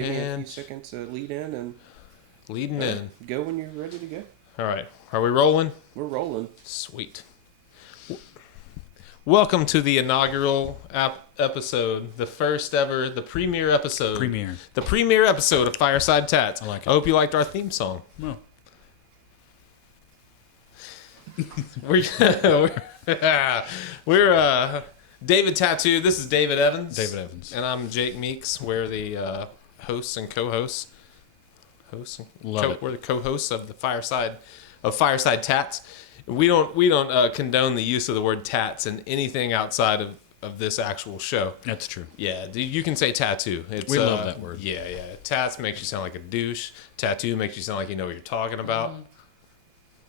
Give me a few seconds to lead in and leading in. Go when you're ready to go. All right. Are we rolling? We're rolling. Sweet. Welcome to the inaugural episode, the first ever, the premiere episode. The premiere episode of Fireside Tats. I like it. I hope you liked our theme song. No. We're David Tattoo. This is David Evans. David Evans. And I'm Jake Meeks. We're the hosts and co-hosts. We're the co-hosts of the Fireside Tats. We don't condone the use of the word tats in anything outside of this actual show. That's true. Yeah, you can say tattoo. We love that word. Yeah. Tats makes you sound like a douche. Tattoo makes you sound like you know what you're talking about.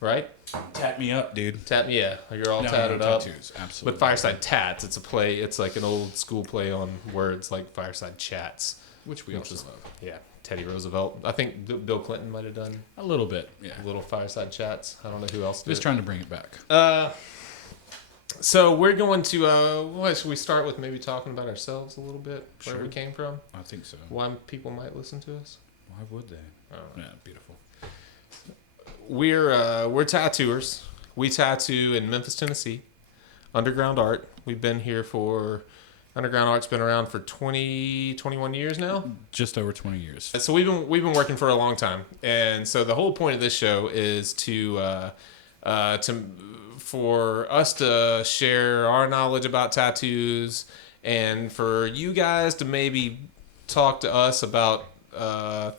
Right? Tat me up, dude. Yeah, you're all tatted up. Tattoos, absolutely. But Fireside Tats, it's a play. It's like an old school play on words like Fireside Chats. Which we also love. Yeah, Teddy Roosevelt. I think Bill Clinton might have done a little bit. Yeah, little Fireside Chats. I don't know who else did. Just trying to bring it back. So we're going to. Should we start with maybe talking about ourselves a little bit? Sure. Where we came from? I think so. Why people might listen to us? Why would they? Oh. Yeah, beautiful. We're tattooers. We tattoo in Memphis, Tennessee. Underground Art. We've been here for. Underground Art's been around for 21 years now. Just over 20 years. So we've been working for a long time, and so the whole point of this show is for us to share our knowledge about tattoos, and for you guys to maybe talk to us about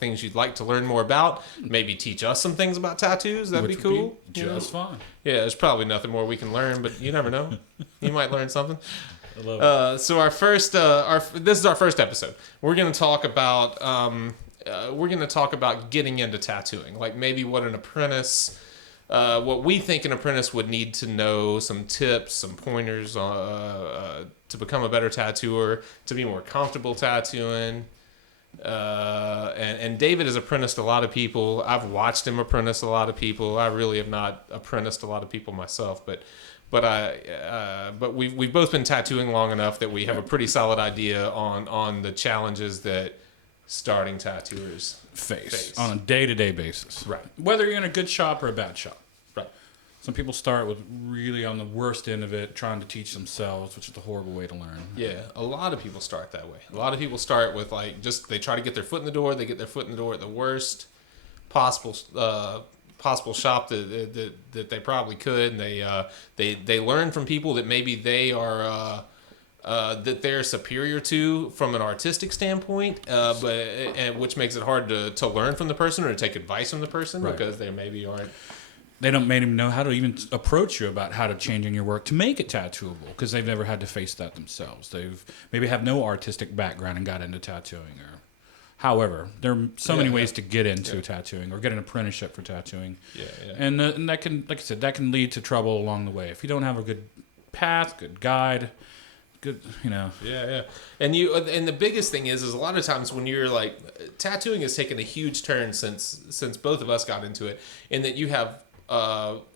things you'd like to learn more about. Maybe teach us some things about tattoos. That'd be cool. Just fine. Yeah, there's probably nothing more we can learn, but you never know. You might learn something. I love it. So our first, this is our first episode. We're going to talk about, getting into tattooing, like maybe what an apprentice, what we think an apprentice would need to know, some tips, some pointers, to become a better tattooer, to be more comfortable tattooing. And David has apprenticed a lot of people. I've watched him apprentice a lot of people. I really have not apprenticed a lot of people myself, but we've both been tattooing long enough that we have a pretty solid idea on the challenges that starting tattooers face on a day-to-day basis. Right. Whether you're in a good shop or a bad shop. Right. Some people start with really on the worst end of it, trying to teach themselves, which is a horrible way to learn. Yeah, a lot of people start that way. A lot of people start with they try to get their foot in the door. They get their foot in the door at the worst possible shop that they probably could, and they learn from people that maybe they are that they're superior to from an artistic standpoint, but which makes it hard to learn from the person or to take advice from the person, right, because they maybe aren't. They don't maybe know how to even approach you about how to change in your work to make it tattooable because they've never had to face that themselves. They've maybe have no artistic background and got into tattooing or. However, there are so many ways to get into tattooing or get an apprenticeship for tattooing. Yeah. And that can, like I said, that can lead to trouble along the way. If you don't have a good path, good guide, good, Yeah. And the biggest thing is a lot of times when you're like, tattooing has taken a huge turn since both of us got into it, in that you have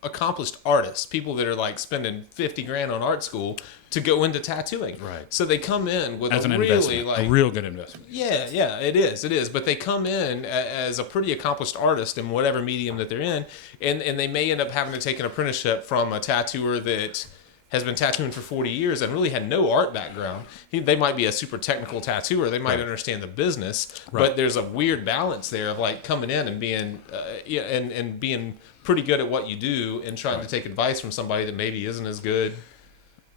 accomplished artists, people that are like spending $50,000 on art school to go into tattooing. Right. So they come in with a real good investment. Yeah, it is. But they come in as a pretty accomplished artist in whatever medium that they're in, and they may end up having to take an apprenticeship from a tattooer that has been tattooing for 40 years and really had no art background. They might be a super technical tattooer. They might understand the business, but there's a weird balance there of like coming in and being and being pretty good at what you do and trying to take advice from somebody that maybe isn't as good.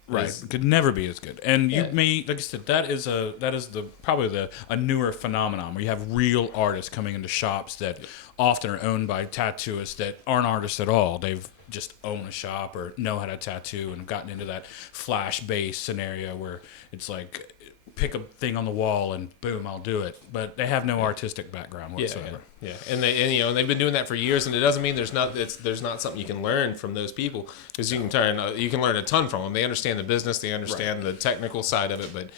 Right, could never be as good, and you may, like I said, that is probably a newer phenomenon where you have real artists coming into shops that often are owned by tattooists that aren't artists at all. They've just own a shop or know how to tattoo and have gotten into that flash base scenario where it's like pick a thing on the wall and boom, I'll do it. But they have no artistic background whatsoever. Yeah. And they've been doing that for years, and it doesn't mean there's not something you can learn from those people, because you can learn a ton from them. They understand the business, they understand the technical side of it,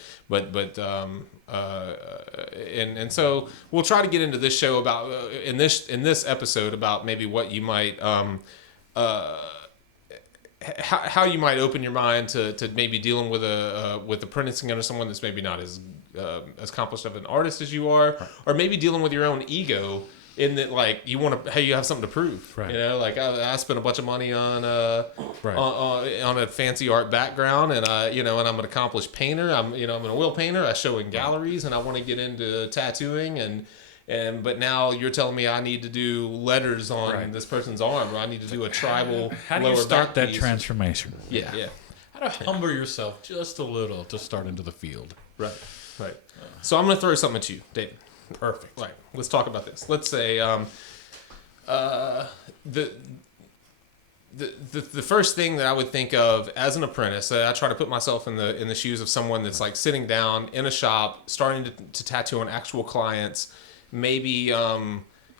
and so we'll try to get into this show about in this episode about maybe what you might how you might open your mind to maybe dealing with apprenticing under someone that's maybe not as accomplished of an artist as you are, or maybe dealing with your own ego in that, like, you have something to prove. Right. You know, like I spent a bunch of money on a fancy art background, and and I'm an accomplished painter. I'm an oil painter. I show in galleries, and I want to get into tattooing but now you're telling me I need to do letters on this person's arm, or I need to do a tribal. How do you lower start back that piece. transformation? Yeah. How to humble yourself just a little to start into the field. Right. So I'm going to throw something at you, David. Perfect. Right. Let's talk about this. Let's say the first thing that I would think of as an apprentice, I try to put myself in the shoes of someone that's like sitting down in a shop, starting to tattoo on actual clients, maybe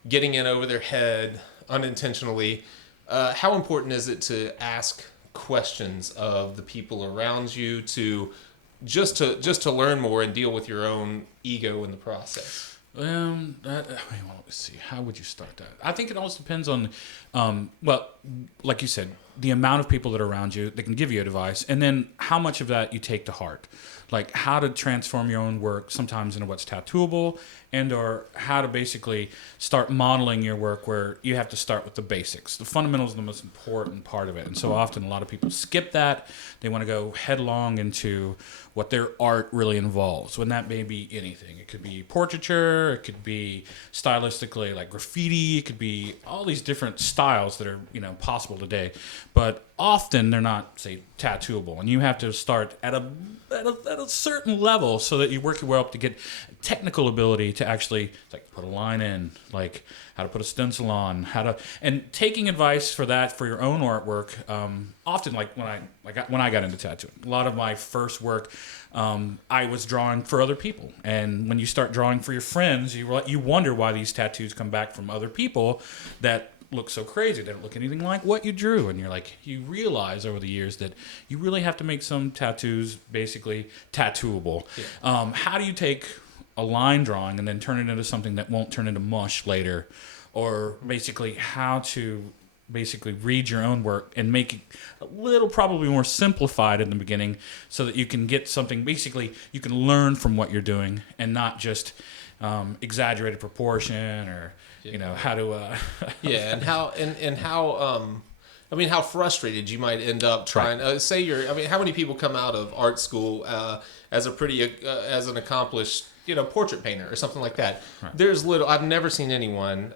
getting in over their head unintentionally. How important is it to ask questions of the people around you just to learn more and deal with your own ego in the process? Let's see. How would you start that? I think it always depends on, like you said, the amount of people that are around you that can give you advice, and then how much of that you take to heart. Like how to transform your own work sometimes into what's tattooable, or how to basically start modeling your work where you have to start with the basics. The fundamentals are the most important part of it. And so often a lot of people skip that. They want to go headlong into what their art really involves, when that may be anything. It could be portraiture, it could be stylistically like graffiti, it could be all these different styles that are, possible today. But often they're not, say, tattooable. And you have to start at a certain level so that you work your way up to get technical ability to actually like put a line in, like how to put a stencil on, and taking advice for that for your own artwork. Often, like when I got into tattooing, a lot of my first work, I was drawing for other people, and when you start drawing for your friends, you wonder why these tattoos come back from other people that look so crazy. They don't look anything like what you drew, and you realize over the years that you really have to make some tattoos basically tattooable. Yeah. How do you take a line drawing and then turn it into something that won't turn into mush later, or basically how to read your own work and make it a little probably more simplified in the beginning so that you can get something, basically you can learn from what you're doing and not just exaggerated proportion or how to and how frustrated you might end up trying. How many people come out of art school as an accomplished portrait painter or something like that? Right. I've never seen anyone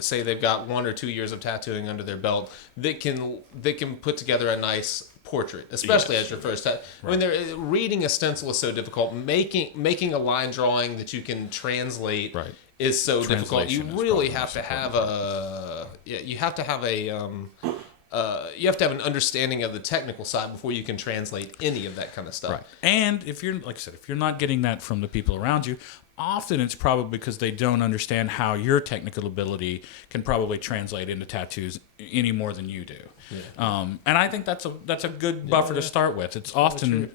say they've got 1 or 2 years of tattooing under their belt that can put together a nice portrait, especially as your first time. Right. I mean, reading a stencil is so difficult. Making a line drawing that you can translate is so difficult. You really have to have you have to have an understanding of the technical side before you can translate any of that kind of stuff. Right. And if you're, like I said, if you're not getting that from the people around you, often it's probably because they don't understand how your technical ability can probably translate into tattoos any more than you do. Yeah. And I think that's a good buffer to start with. It's often,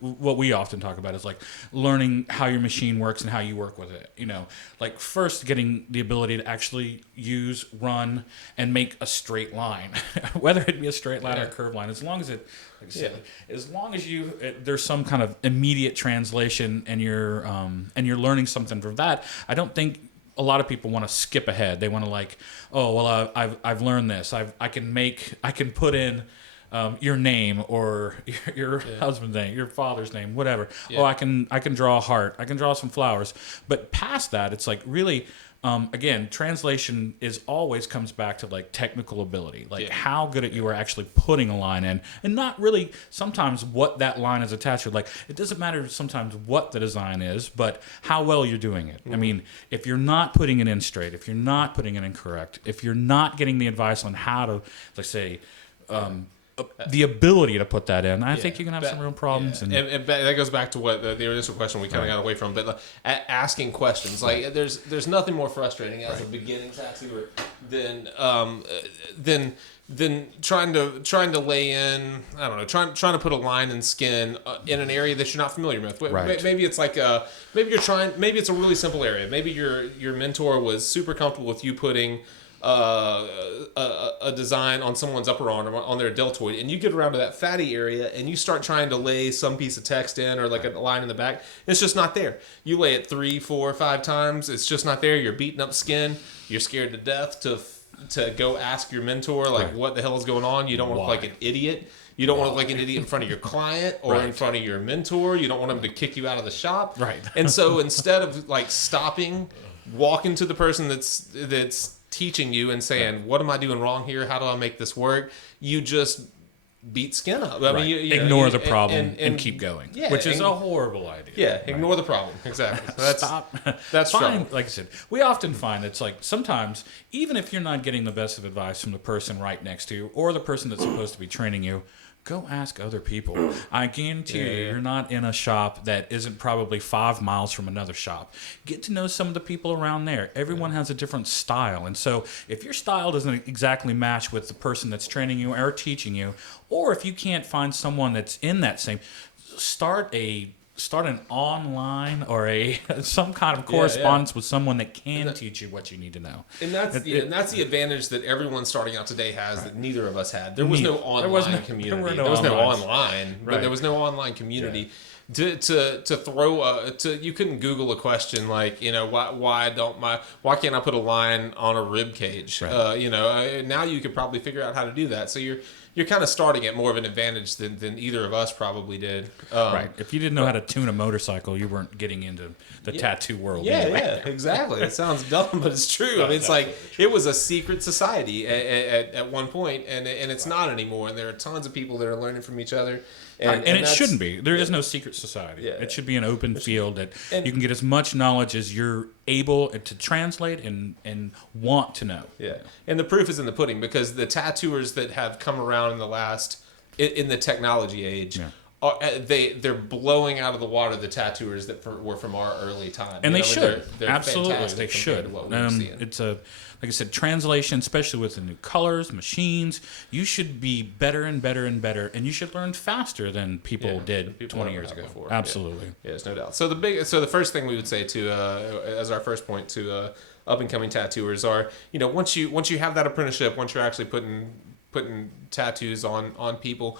what we often talk about is like learning how your machine works and how you work with it. Like first getting the ability to actually use, run, and make a straight line, whether it be a straight line or a curved line, as long as it. Like I said, as long as there's some kind of immediate translation and you're learning something from that, I don't think a lot of people want to skip ahead. They want to I've learned this. I can put in your name or your husband's name, your father's name, whatever. Yeah. I can draw a heart. I can draw some flowers. But past that, it's like really. Again, translation always comes back to like technical ability, like how good at you are actually putting a line in, and not really sometimes what that line is attached to. Like it doesn't matter sometimes what the design is, but how well you're doing it. Mm-hmm. I mean, if you're not putting it in straight, if you're not putting it in correct, if you're not getting the advice on how to, let's say, the ability to put that in, I think you can have some real problems. Yeah. And that goes back to what the initial question we kind of got away from, but asking questions. Like there's nothing more frustrating as a beginning tattooer than trying to lay in, I don't know, trying to put a line in skin in an area that you're not familiar with. Right. Maybe it's like maybe it's a really simple area. Maybe your mentor was super comfortable with you putting a design on someone's upper arm or on their deltoid, and you get around to that fatty area and you start trying to lay some piece of text in or like a line in the back, it's just not there. You lay it 3, 4, 5 times, it's just not there. You're beating up skin. You're scared to death to go ask your mentor like what the hell is going on. You don't want to look like an idiot. You don't want to look like an idiot in front of your client or in front of your mentor. You don't want them to kick you out of the shop. Right. And so instead of like stopping, walking to the person that's teaching you and saying, what am I doing wrong here? How do I make this work? You just beat skin up. I mean, you ignore the problem and keep going, which is a horrible idea. Yeah, ignore the problem. Exactly. That's, Stop. That's fine. trouble. Like I said, we often find it's like sometimes, even if you're not getting the best of advice from the person right next to you or the person that's supposed to be training you, go ask other people. I guarantee you, you're not in a shop that isn't probably 5 miles from another shop. Get to know some of the people around there. Everyone has a different style. And so if your style doesn't exactly match with the person that's training you or teaching you, or if you can't find someone that's in that same, start an online or some kind of correspondence with someone that can teach you what you need to know. And that's the advantage that everyone starting out today has that neither of us had. There was no online community. There was no online, but there was no online community. To throw you couldn't Google a question like, you know, why can't I put a line on a rib cage? You know, now you could probably figure out how to do that. So you're kind of starting at more of an advantage than either of us probably did. Right. If you didn't know how to tune a motorcycle, you weren't getting into the tattoo world. Yeah, exactly. It sounds dumb, but it's true. I mean, it's like it was a secret society at one point, and it's not anymore. And there are tons of people that are learning from each other. And it shouldn't be. There is no secret society. Yeah. It should be an open field that you can get as much knowledge as you're able to translate and want to know. Yeah. And the proof is in the pudding, because the tattooers that have come around in the technology age, they're blowing out of the water the tattooers that were from our early time. And they should. They're Absolutely, they should. To what we were seeing. It's like I said, translation, especially with the new colors, machines, you should be better and better and better, and you should learn faster than people did 20 years ago. Before. Absolutely. Yeah, there's no doubt. So the first thing we would say to as our first point to up and coming tattooers are, you know, once you have that apprenticeship, once you're actually putting tattoos on people,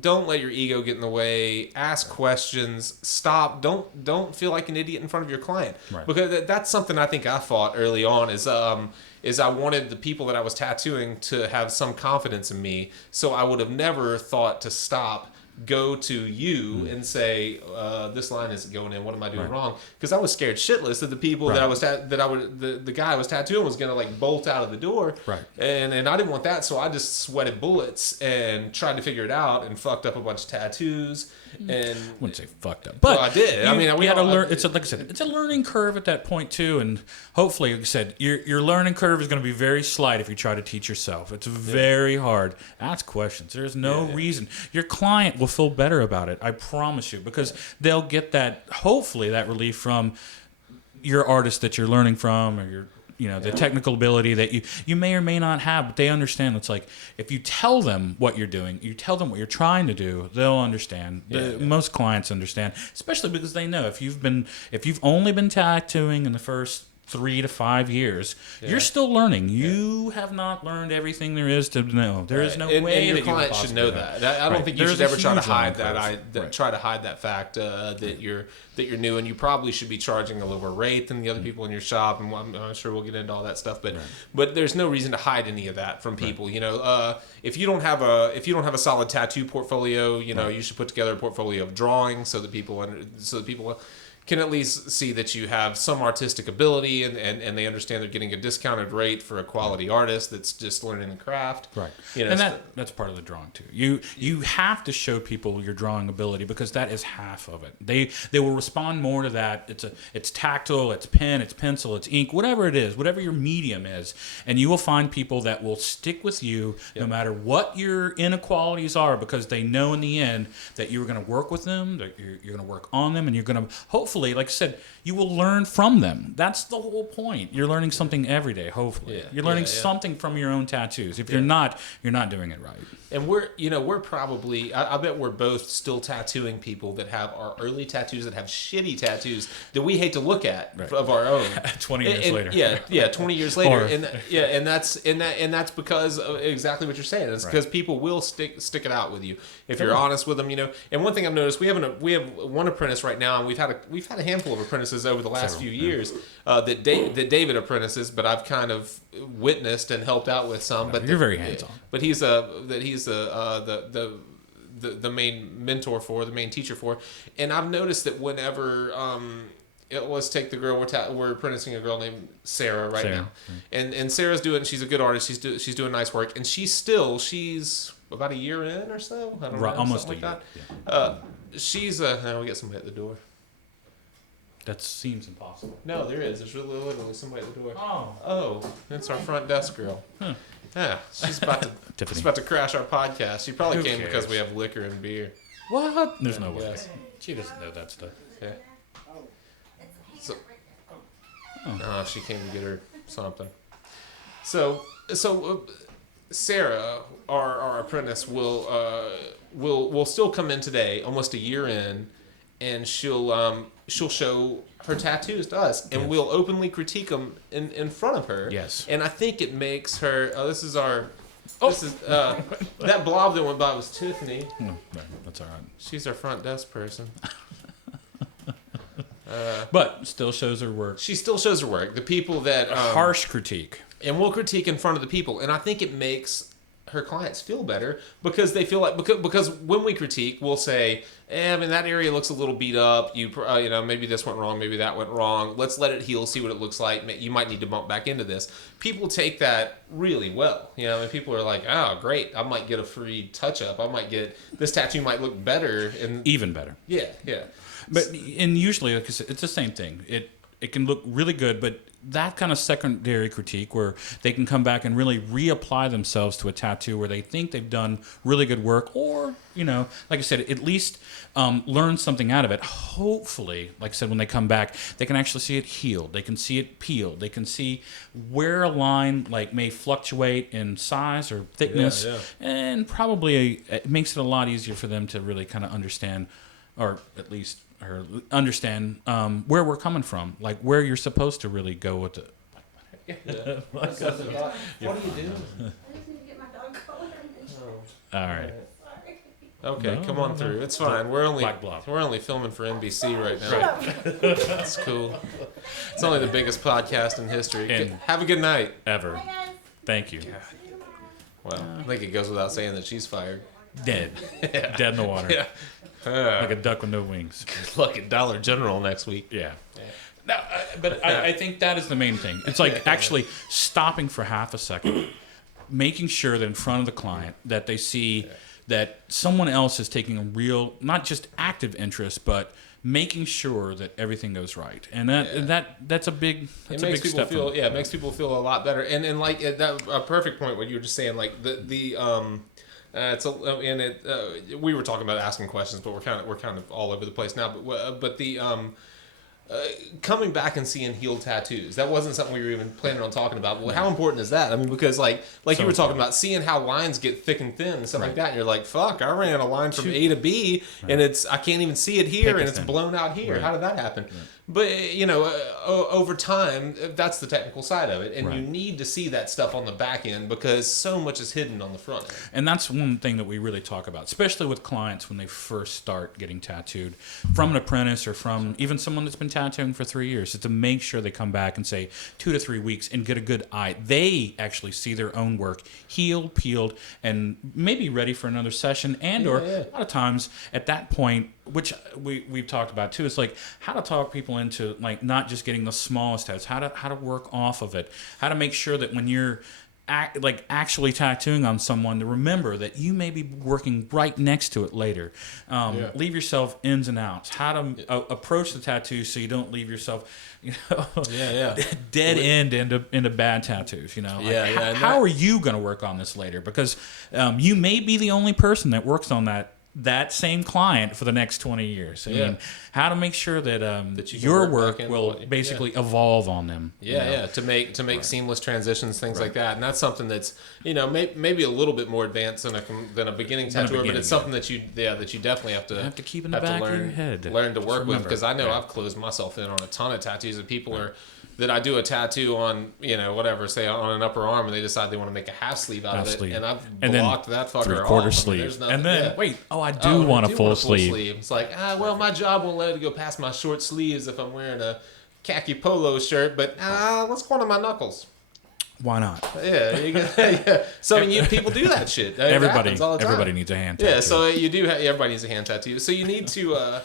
don't let your ego get in the way. Ask questions. Stop. Don't feel like an idiot in front of your client. Right. Because that's something I think I fought early on. Is I wanted the people that I was tattooing to have some confidence in me. So I would have never thought to stop, go to you and say, this line isn't going in. What am I doing wrong? Because I was scared shitless that the people that I was the guy I was tattooing was gonna like bolt out of the door. Right. And I didn't want that, so I just sweated bullets and tried to figure it out and fucked up a bunch of tattoos. And I wouldn't say fucked up, but I did. We had to learn. Like I said, it's a learning curve at that point too, and hopefully, like I said, your learning curve is going to be very slight if you try to teach yourself. It's very hard. Ask questions. There's no reason. Your client will feel better about it. I promise you, because they'll get that, hopefully, that relief from your artist that you're learning from, or your, you know, the technical ability that you may or may not have, but they understand. It's like, if you tell them what you're doing, you tell them what you're trying to do, they'll understand. Most clients understand, especially because they know if you've only been tattooing in the first 3 to 5 years, you're still learning. You have not learned everything there is to know. There is no way and that your client should know that. I don't think you should ever try to hide that. Try to hide that fact that you're new, and you probably should be charging a lower rate than the other people in your shop. And I'm sure we'll get into all that stuff, but there's no reason to hide any of that from people. You know, if you don't have a solid tattoo portfolio, you know, you should put together a portfolio of drawings so that people can at least see that you have some artistic ability and they understand they're getting a discounted rate for a quality artist that's just learning the craft. Right. You know, and that's part of the drawing too. You have to show people your drawing ability, because that is half of it. They will respond more to that. It's tactile, it's pen, it's pencil, it's ink, whatever it is, whatever your medium is. And you will find people that will stick with you no matter what your inequalities are, because they know in the end that you're going to work with them, that you're going to work on them, and you're going to hopefully hopefully, like I said, you will learn from them. That's the whole point. You're learning something every day, hopefully. Yeah. You're learning something from your own tattoos. If you're not doing it right. And we're probably, I bet we're both still tattooing people that have our early tattoos, that have shitty tattoos that we hate to look at of our own. 20 years later. Yeah, 20 years later. Or- and that's because of exactly what you're saying. It's because people will stick it out with you if you're honest with them, And one thing I've noticed, we have one apprentice right now, and we've had a handful of apprentices over the last few years that David apprentices, but I've kind of witnessed and helped out with some. But you're very hands-on. But he's the main mentor for, the main teacher for, and I've noticed that whenever let's take the girl we're apprenticing a girl named Sarah now, and Sarah's she's a good artist. She's doing nice work, and she's about a year in or so. I don't know, almost something a like year. that. She's we got somebody at the door. That seems impossible. No, there is. There's literally somebody at the door. Oh, It's our front desk girl. Huh. Yeah, she's about to Tiffany. she's about to crash our podcast. She probably Who came cares? because we have liquor and beer. what? There's no way. Yes. She doesn't know that stuff. Yeah. So, she came to get her something. So Sarah, our apprentice, will still come in today, almost a year in, and she'll show her tattoos to us, and we'll openly critique them in front of her. Yes. And I think it makes her. This is that blob that went by was Tiffany. No, that's all right. She's our front desk person. But still shows her work. She still shows her work. The people that Harsh critique. and we'll critique in front of the people, and I think it makes her clients feel better because they feel like because when we critique, we'll say, I mean, that area looks a little beat up. Maybe this went wrong, maybe that went wrong. Let's let it heal, see what it looks like. You might need to bump back into this. People take that really well, and people are like, oh, great, I might get a free touch up. I might get this tattoo might look better and Even better. yeah. But and usually, like I said, it's the same thing. It can look really good, but that kind of secondary critique where they can come back and really reapply themselves to a tattoo where they think they've done really good work, or like I said, at least learn something out of it. Hopefully, like I said, when they come back, they can actually see it healed. They can see it peeled. They can see where a line may fluctuate in size or thickness, and probably it makes it a lot easier for them to really kind of understand, or at least where we're coming from, like where you're supposed to really go with it. What are you doing? I just need to get my dog collar. All right. Sorry. Okay, No, come on no, through. It's fine. We're only Black blob. filming for NBC right now. That's cool. It's only the biggest podcast in history. And- Have a good night. Ever. Bye, guys. Thank you. See you tomorrow. Well, I think it goes without saying that she's fired. Dead. Dead in the water. Yeah. Like a duck with no wings. Look at Dollar General next week. Yeah. No, but I think that is the main thing. It's like actually stopping for half a second, making sure that in front of the client that they see that someone else is taking a real, not just active interest, but making sure that everything goes right. And that's a big It makes big people step. feel it makes people feel a lot better. And like that a perfect point what you were just saying, like we were talking about asking questions, but we're kind of all over the place now. But the coming back and seeing healed tattoos, that wasn't something we were even planning on talking about. Well, how important is that? I mean, because like you were talking about seeing how lines get thick and thin and stuff like that, and you're like, fuck, I ran a line from A to B, and I can't even see it here, and it's blown out here. How did that happen? But over time, that's the technical side of it, and you need to see that stuff on the back end because so much is hidden on the front end. And that's one thing that we really talk about, especially with clients when they first start getting tattooed from an apprentice or from even someone that's been tattooing for 3 years, is to make sure they come back and say 2 to 3 weeks and get a good eye. They actually see their own work healed, peeled, and maybe ready for another session. And or a lot of times at that point, which we've talked about too, is like how to talk people into like not just getting the smallest tattoos, how to work off of it, how to make sure that when you're actually tattooing on someone, to remember that you may be working right next to it later. Leave yourself ins and outs. How to approach the tattoo so you don't leave yourself, dead end into bad tattoos. How are you going to work on this later? Because you may be the only person that works on that that same client for the next 20 years. I mean, how to make sure that, That you can your work work back in will what you- basically evolve on them. Yeah, to make seamless transitions, things like that, and that's something that's maybe a little bit more advanced than a beginning tattooer, but it's something that you definitely have to keep in the back of your head. learn to work with, remember. because I know I've closed myself in on a ton of tattoos that people are. That I do a tattoo on, whatever, say on an upper arm, and they decide they want to make a half sleeve out of it, and I've blocked that fucker off. Three-quarter I mean, sleeve. there's nothing- And then, yeah. wait, I do want a full sleeve. It's like, well, my job won't let it go past my short sleeves if I'm wearing a khaki polo shirt, but let's corner my knuckles. Why not? Yeah, yeah. So I mean, people do that shit. It happens all the time. Everybody needs a hand tattoo. Yeah, so you do. Everybody needs a hand tattoo. So you need to.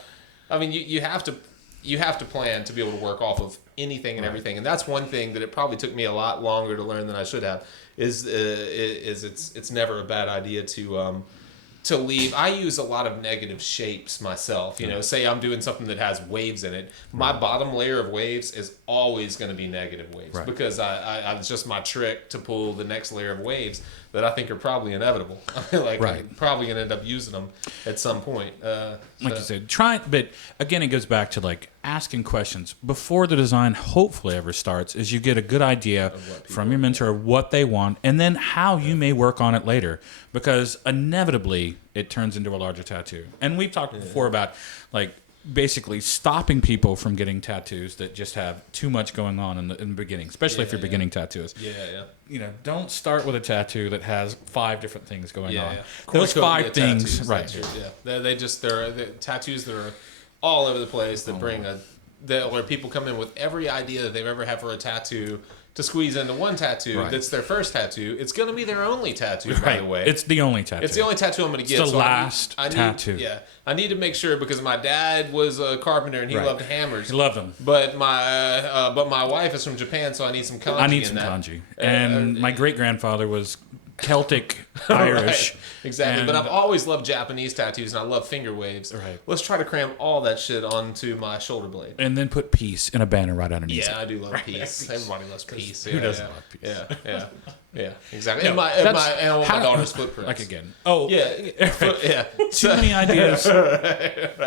I mean, you have to. You have to plan to be able to work off of anything and everything, and that's one thing that it probably took me a lot longer to learn than I should have. Is it's never a bad idea to leave. I use a lot of negative shapes myself. Say I'm doing something that has waves in it. My bottom layer of waves is always going to be negative waves because I it's just my trick to pull the next layer of waves that I think are probably inevitable. I'm probably going to end up using them at some point. Like you said, but again, it goes back to like asking questions before the design hopefully ever starts. Is you get a good idea from your mentor of what they want, and then how you may work on it later, because inevitably it turns into a larger tattoo. And we've talked before about like basically stopping people from getting tattoos that just have too much going on in the beginning, especially if you're beginning tattooists. Don't start with a tattoo that has 5 different things going on. Those 5 things, right? They're tattoos that are all over the place that where people come in with every idea that they've ever had for a tattoo to squeeze into one tattoo that's their first tattoo. It's going to be their only tattoo, by the way. It's the only tattoo. It's the only tattoo I'm going to get. It's the last tattoo. I need to make sure, because my dad was a carpenter and he loved hammers. He loved them. But my wife is from Japan, so I need some kanji. I need some kanji. And my great grandfather was Celtic Irish. Exactly. But I've always loved Japanese tattoos, and I love finger waves. Right. Let's try to cram all that shit onto my shoulder blade. And then put peace in a banner right underneath. Yeah, I do love peace. Everybody loves peace. Who doesn't love peace? Yeah, exactly. No, and my daughter's footprints. Like again. Too many ideas.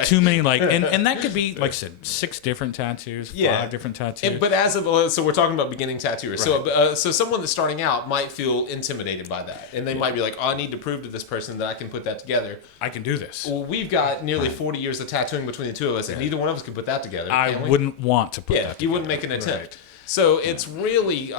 Too many and that could be, like I said, 6 different tattoos, 5 different tattoos. But so we're talking about beginning tattooers. Right. So someone that's starting out might feel intimidated by that, and they might be like, I need to prove to this person that I can put that together. I can do this. Well, we've got nearly 40 years of tattooing between the two of us, and neither one of us could put that together. I wouldn't want to put that together. You wouldn't make an attempt. Right. So it's really,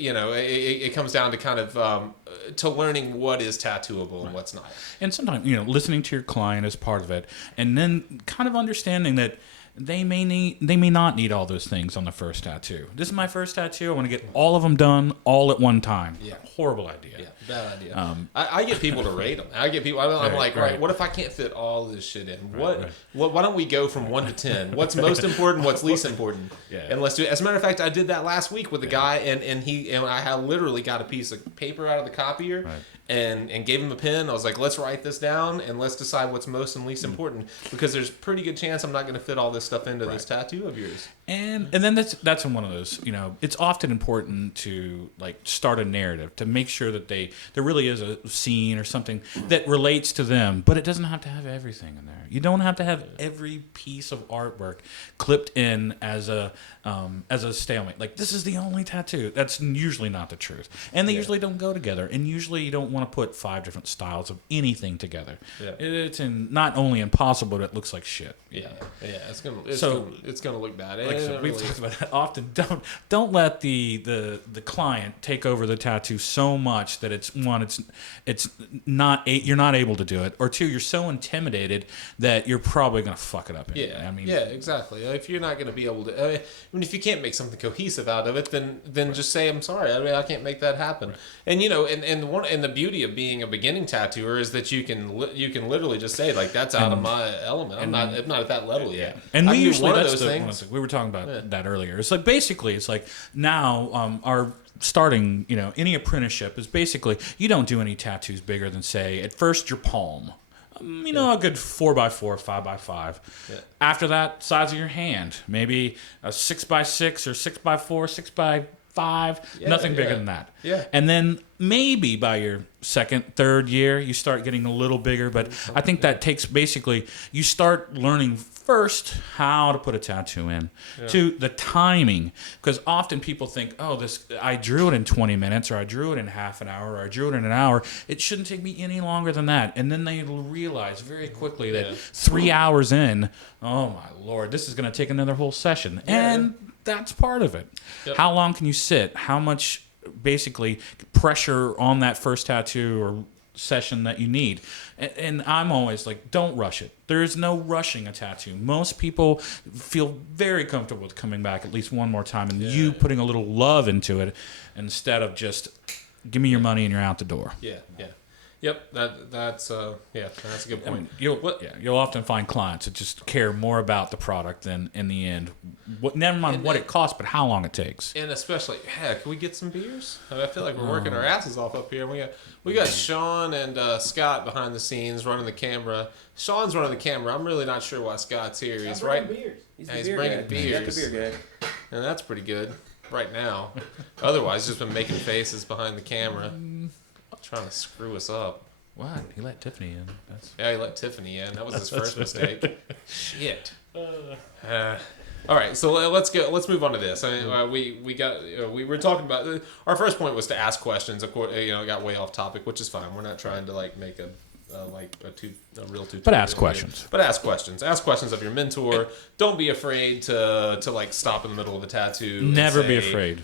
it comes down to kind of to learning what is tattooable and what's not. And sometimes, listening to your client is part of it, and then kind of understanding that they may not need all those things on the first tattoo. This is my first tattoo. I want to get all of them done all at one time. Yeah. Horrible idea. Yeah, bad idea. I get people to rate them. I'm like, what if I can't fit all this shit in? Why don't we go from 1 to 10? What's most important? What's least important? And let's do it. As a matter of fact, I did that last week with a guy, and I had literally got a piece of paper out of the copier. Right. And gave him a pen. I was like, let's write this down and let's decide what's most and least important, because there's a pretty good chance I'm not going to fit all this stuff into this tattoo of yours. And then that's one of those, it's often important to like start a narrative to make sure that there really is a scene or something that relates to them, but it doesn't have to have everything in there. You don't have to have every piece of artwork clipped in as a stalemate. Like, this is the only tattoo. That's usually not the truth. And they usually don't go together. And usually you don't want to put 5 different styles of anything together. Yeah. It's not only impossible, but it looks like shit. Yeah. It's gonna look bad. Like I said, we've talked about that often. Don't let the client take over the tattoo so much that it's not you're not able to do it, or 2, you're so intimidated that you're probably gonna fuck it up. Exactly. If you're not gonna be able to, if you can't make something cohesive out of it, then just say, I'm sorry. I can't make that happen. Right. And and the beauty of being a beginning tattooer is that you can literally just say, like, that's out of my element. I'm not at that level yet. And we usually we were talking about that earlier. It's like basically it's like now our starting any apprenticeship is basically you don't do any tattoos bigger than, say, at first your palm. A good 4x4, 5x5. Yeah. After that, size of your hand, maybe a 6x6 or 6x4, 5, nothing bigger than that. Yeah. And then maybe by your second, third year, you start getting a little bigger. But I think that takes basically, you start learning first how to put a tattoo in, to the timing. Because often people think, oh, I drew it in 20 minutes, or I drew it in half an hour, or I drew it in an hour. It shouldn't take me any longer than that. And then they realize very quickly that 3 hours in, oh my Lord, this is going to take another whole session. And that's part of it. Yep. How long can you sit? How much basically pressure on that first tattoo or session that you need? And I'm always like, don't rush it. There is no rushing a tattoo. Most people feel very comfortable with coming back at least one more time, and you putting a little love into it instead of just give me your money and you're out the door. Yep, that's a good point. I mean, you'll often find clients that just care more about the product than in the end. Never mind what it costs, but how long it takes. And especially, can we get some beers? I feel like we're working our asses off up here. We got Sean and Scott behind the scenes running the camera. Sean's running the camera. I'm really not sure why Scott's here. He's right. Beers. He's bringing beers. He's the beer guy. And that's pretty good right now. Otherwise, just been making faces behind the camera. Trying to screw us up. What? He let Tiffany in. Yeah, he let Tiffany in. That was his first mistake. Shit. All right, so let's go. Let's move on to this. I mean, we were talking about our first point was to ask questions. Of course, got way off topic, which is fine. We're not trying to make a real tutorial. But ask questions. But ask questions. Ask questions of your mentor. Don't be afraid to stop in the middle of the tattoo. Never be afraid.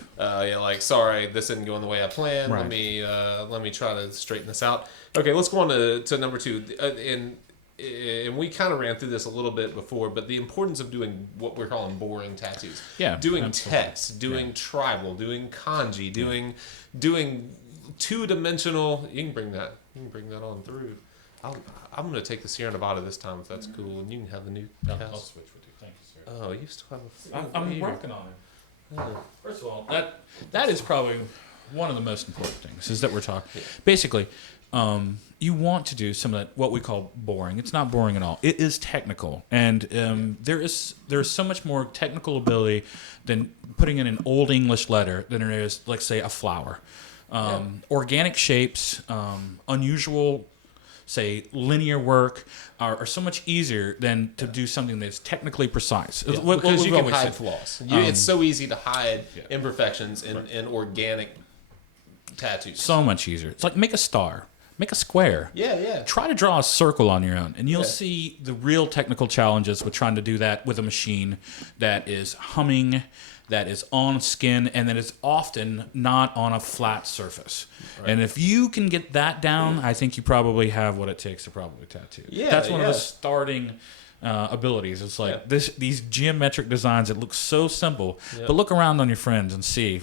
Sorry, this didn't go in the way I planned. Right. Let me try to straighten this out. Okay, let's go on to number 2. And we kind of ran through this a little bit before, but the importance of doing what we're calling boring tattoos. Yeah. Doing absolutely. text, doing tribal, doing kanji, doing 2-dimensional. You can bring that on through. I'm going to take the Sierra Nevada this time if that's cool, and you can have the new I'll cast. switch with you. Thank you, sir. Oh, you still have a. I'm working on it. Oh. First of all, that is probably one of the most important things is that we're talking. Yeah. Basically, you want to do some of that what we call boring. It's not boring at all. It is technical, and there is so much more technical ability than putting in an old English letter than there is, let's say, a flower. Organic shapes, unusual, say, linear work are so much easier than to do something that's technically precise. Yeah, because you can hide flaws. It's so easy to hide imperfections in organic tattoos. So much easier. It's like make a star. Make a square. Yeah. Try to draw a circle on your own, and you'll see the real technical challenges with trying to do that with a machine that is humming, that is on skin, and that is often not on a flat surface. Right. And if you can get that down, I think you probably have what it takes to probably tattoo. Yeah, that's one of the starting abilities. It's like these geometric designs that look so simple, but look around on your friends and see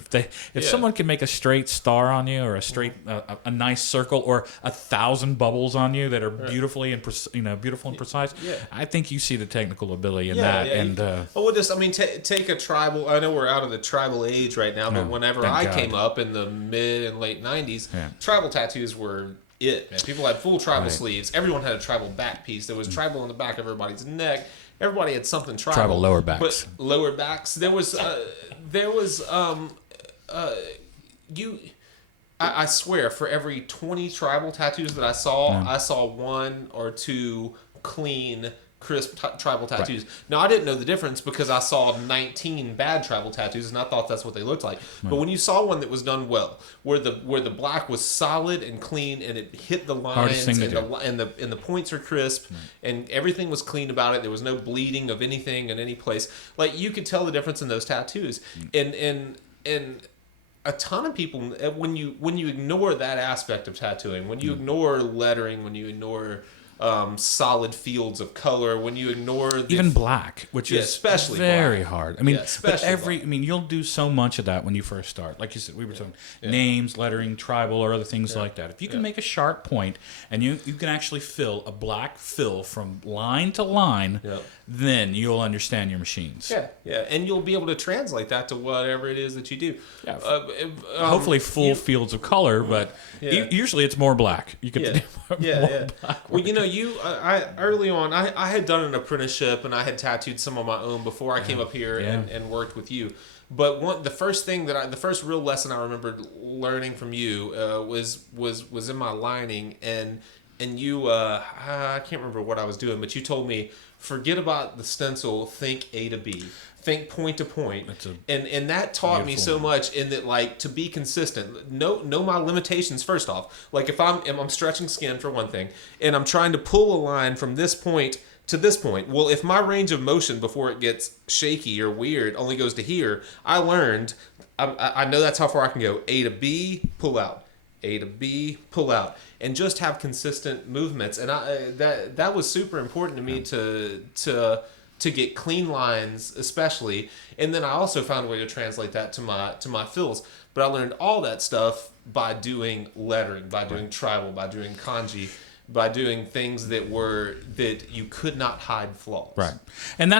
if someone can make a straight star on you, or a straight a nice circle, or 1,000 bubbles on you that are beautifully and beautiful and precise. Yeah. I think you see the technical ability in that. Yeah. And take a tribal. I know we're out of the tribal age right now, but whenever I came up in the mid and late '90s, tribal tattoos were it, man. People had full tribal sleeves. Everyone had a tribal back piece. There was tribal on the back of everybody's neck. Everybody had something tribal. Tribal lower backs. But lower backs. I swear, for every 20 tribal tattoos that I saw 1 or 2 clean, crisp tribal tattoos. Right. Now, I didn't know the difference because I saw 19 bad tribal tattoos, and I thought that's what they looked like. Right. But when you saw one that was done well, where the black was solid and clean, and it hit the lines, and the points are crisp, and everything was clean about it, there was no bleeding of anything in any place. Like, you could tell the difference in those tattoos. And a ton of people, when you ignore that aspect of tattooing, when you ignore lettering, when you ignore solid fields of color, when you ignore even black, which is especially very black. hard. I mean, you'll do so much of that when you first start. Like you said, we were talking names, lettering, tribal, or other things like that. If you can make a sharp point and you can actually fill a black fill from line to line, then you'll understand your machines. Yeah, and you'll be able to translate that to whatever it is that you do. Yeah. Hopefully full fields of color, but usually it's more black. You get to do more black work. Well, I early on, I had done an apprenticeship, and I had tattooed some of my own before I came up here and worked with you. But the first real lesson I remembered learning from you was in my lining, and you I can't remember what I was doing, but you told me forget about the stencil, think A to B. Think point to point, and that taught me so much. In that, like, to be consistent, know my limitations first off. Like, if I'm stretching skin for one thing, and I'm trying to pull a line from this point to this point. Well, if my range of motion before it gets shaky or weird only goes to here, I learned. I know that's how far I can go. A to B, pull out. A to B, pull out, and just have consistent movements. And that was super important to me to get clean lines, especially. And then I also found a way to translate that to my fills. But I learned all that stuff by doing lettering, by doing tribal, by doing kanji, by doing things that you could not hide flaws. Right. And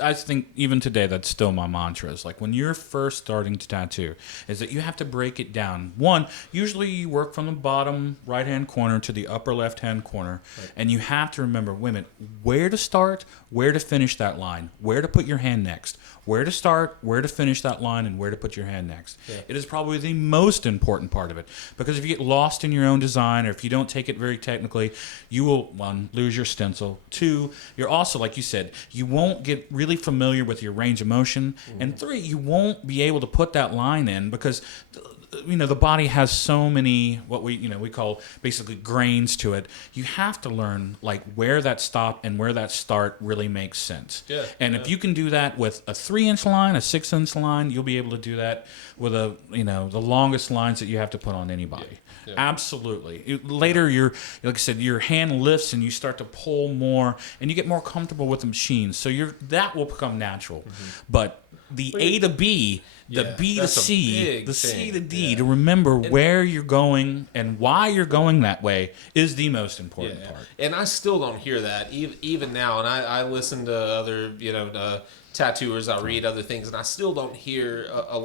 I think even today, that's still my mantra. Is like, when you're first starting to tattoo, is that you have to break it down. One, usually you work from the bottom right-hand corner to the upper left-hand corner. Right. And you have to remember, women, where to start, where to finish that line, where to put your hand next, where to start, where to finish that line, and where to put your hand next. Yeah. It is probably the most important part of it. Because if you get lost in your own design, or if you don't take it very technically, you will, one, lose your stencil. Two, you're also, like you said, you won't get really familiar with your range of motion. Mm-hmm. And three, you won't be able to put that line in because the body has so many what we call basically grains to it. You have to learn like where that stop and where that start really makes sense. Yeah. And if you can do that with a 3-inch line, a 6-inch line, you'll be able to do that with the longest lines that you have to put on anybody. Yeah. Yeah. Absolutely. Later, like I said, your hand lifts and you start to pull more, and you get more comfortable with the machine. So that will become natural. Mm-hmm. But the A to B, the B to C, the C to D, to remember where you're going and why you're going that way is the most important part. And I still don't hear that even now. And I listen to other tattooers. I read other things, and I still don't hear a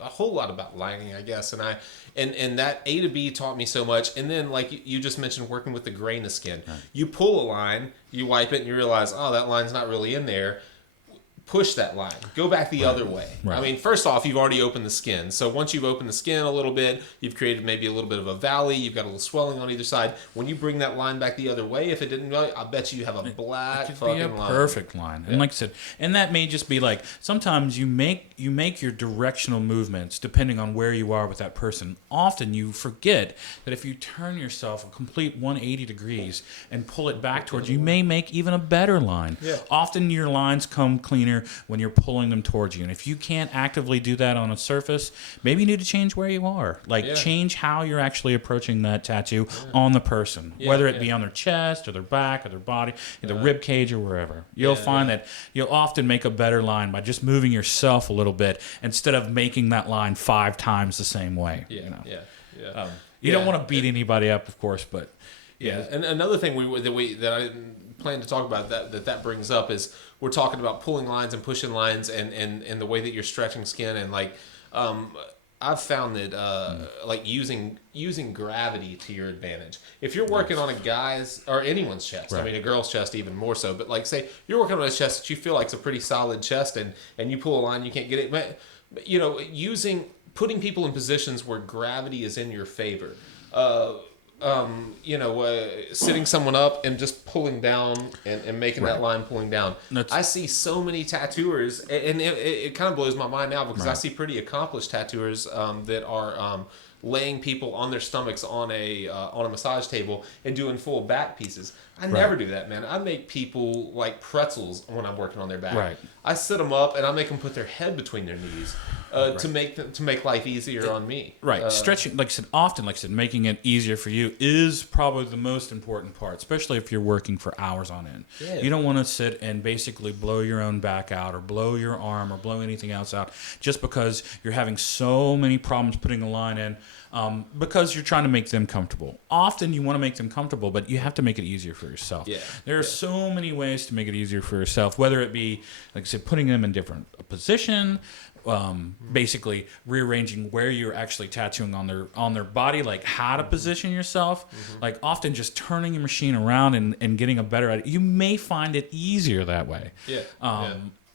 whole lot about lining, I guess. And that A to B taught me so much. And then, like you just mentioned, working with the grain of skin. Right. You pull a line, you wipe it, and you realize, oh, that line's not really in there. Push that line. Go back the other way. Right. I mean, first off, you've already opened the skin. So once you've opened the skin a little bit, you've created maybe a little bit of a valley. You've got a little swelling on either side. When you bring that line back the other way, if it didn't go, I bet you have a black fucking line. Perfect line. And like I said, and that may just be like, sometimes you make your directional movements depending on where you are with that person. Often you forget that if you turn yourself a complete 180 degrees and pull it back towards you, may make even a better line. Yeah. Often your lines come cleaner when you're pulling them towards you. And if you can't actively do that on a surface, maybe you need to change where you are. Change how you're actually approaching that tattoo on the person, whether it be on their chest or their back or their body, the rib cage or wherever. You'll find that you'll often make a better line by just moving yourself a little bit instead of making that line 5 times the same way. You don't want to beat anybody up, of course, but And another thing that I plan to talk about that brings up is we're talking about pulling lines and pushing lines and the way that you're stretching skin, and I've found that like using gravity to your advantage. If you're working on a guy's or anyone's chest, I mean a girl's chest even more so, but like say you're working on a chest that you feel like is a pretty solid chest, and you pull a line, you can't get it, but putting people in positions where gravity is in your favor. Sitting someone up and just pulling down and making that line pulling down. I see so many tattooers, and it kind of blows my mind now because I see pretty accomplished tattooers that are laying people on their stomachs on a massage table and doing full back pieces. I never do that, man. I make people like pretzels when I'm working on their back. Right. I sit them up and I make them put their head between their knees to make life easier on me. Right. Stretching, like I said, making it easier for you is probably the most important part, especially if you're working for hours on end. Yeah. You don't want to sit and basically blow your own back out or blow your arm or blow anything else out just because you're having so many problems putting a line in. Because you're trying to make them comfortable. Often you want to make them comfortable, but you have to make it easier for yourself. Yeah. There are so many ways to make it easier for yourself, whether it be, like I said, putting them in different position, basically rearranging where you're actually tattooing on their body, like how to position yourself, like often just turning your machine around and getting a better idea. You may find it easier that way.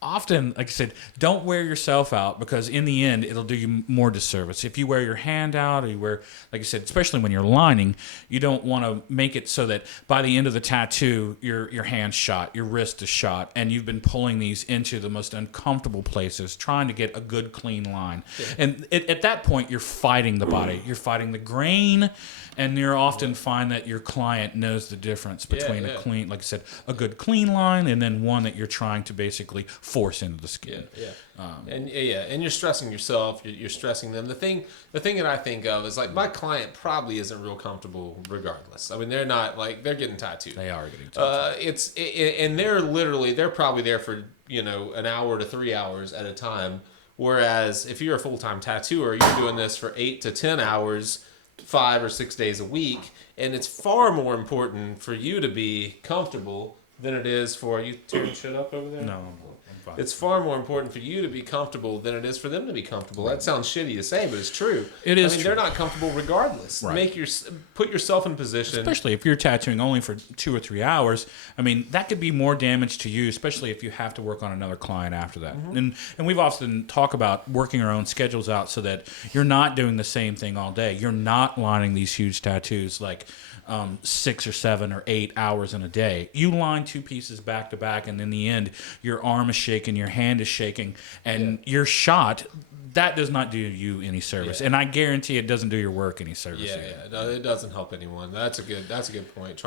often, like I said, don't wear yourself out, because in the end, it'll do you more disservice. If you wear your hand out, or you wear, like I said, especially when you're lining, you don't want to make it so that by the end of the tattoo, your hand's shot, your wrist is shot, and you've been pulling these into the most uncomfortable places, trying to get a good, clean line. Yeah. And at that point, you're fighting the body. You're fighting the grain, and you'll often find that your client knows the difference between a clean, like I said, a good, clean line, and then one that you're trying to basically force into the skin. And you're stressing yourself. You're stressing them. The thing that I think of is like my client probably isn't real comfortable regardless. I mean, they're not like they're getting tattooed. They are getting tattooed. And they're probably there for an hour to 3 hours at a time. Whereas if you're a full-time tattooer, you're doing this for 8 to 10 hours, 5 or 6 days a week, and it's far more important for you to be comfortable than it is for you. Tearing shit up over there? No, I'm fine. It's far more important for you to be comfortable than it is for them to be comfortable. That sounds shitty to say, but it's true. It is. They're not comfortable regardless. Right. Put yourself in position. Especially if you're tattooing only for 2 or 3 hours. I mean, that could be more damage to you, especially if you have to work on another client after that. And we've often talked about working our own schedules out so that you're not doing the same thing all day. You're not lining these huge tattoos like 6 or 7 or 8 hours in a day. You line 2 pieces back to back, and in the end, your arm is shaking, your hand is shaking, and your shot. That does not do you any service, and I guarantee it doesn't do your work any service. No, it doesn't help anyone. That's a good point.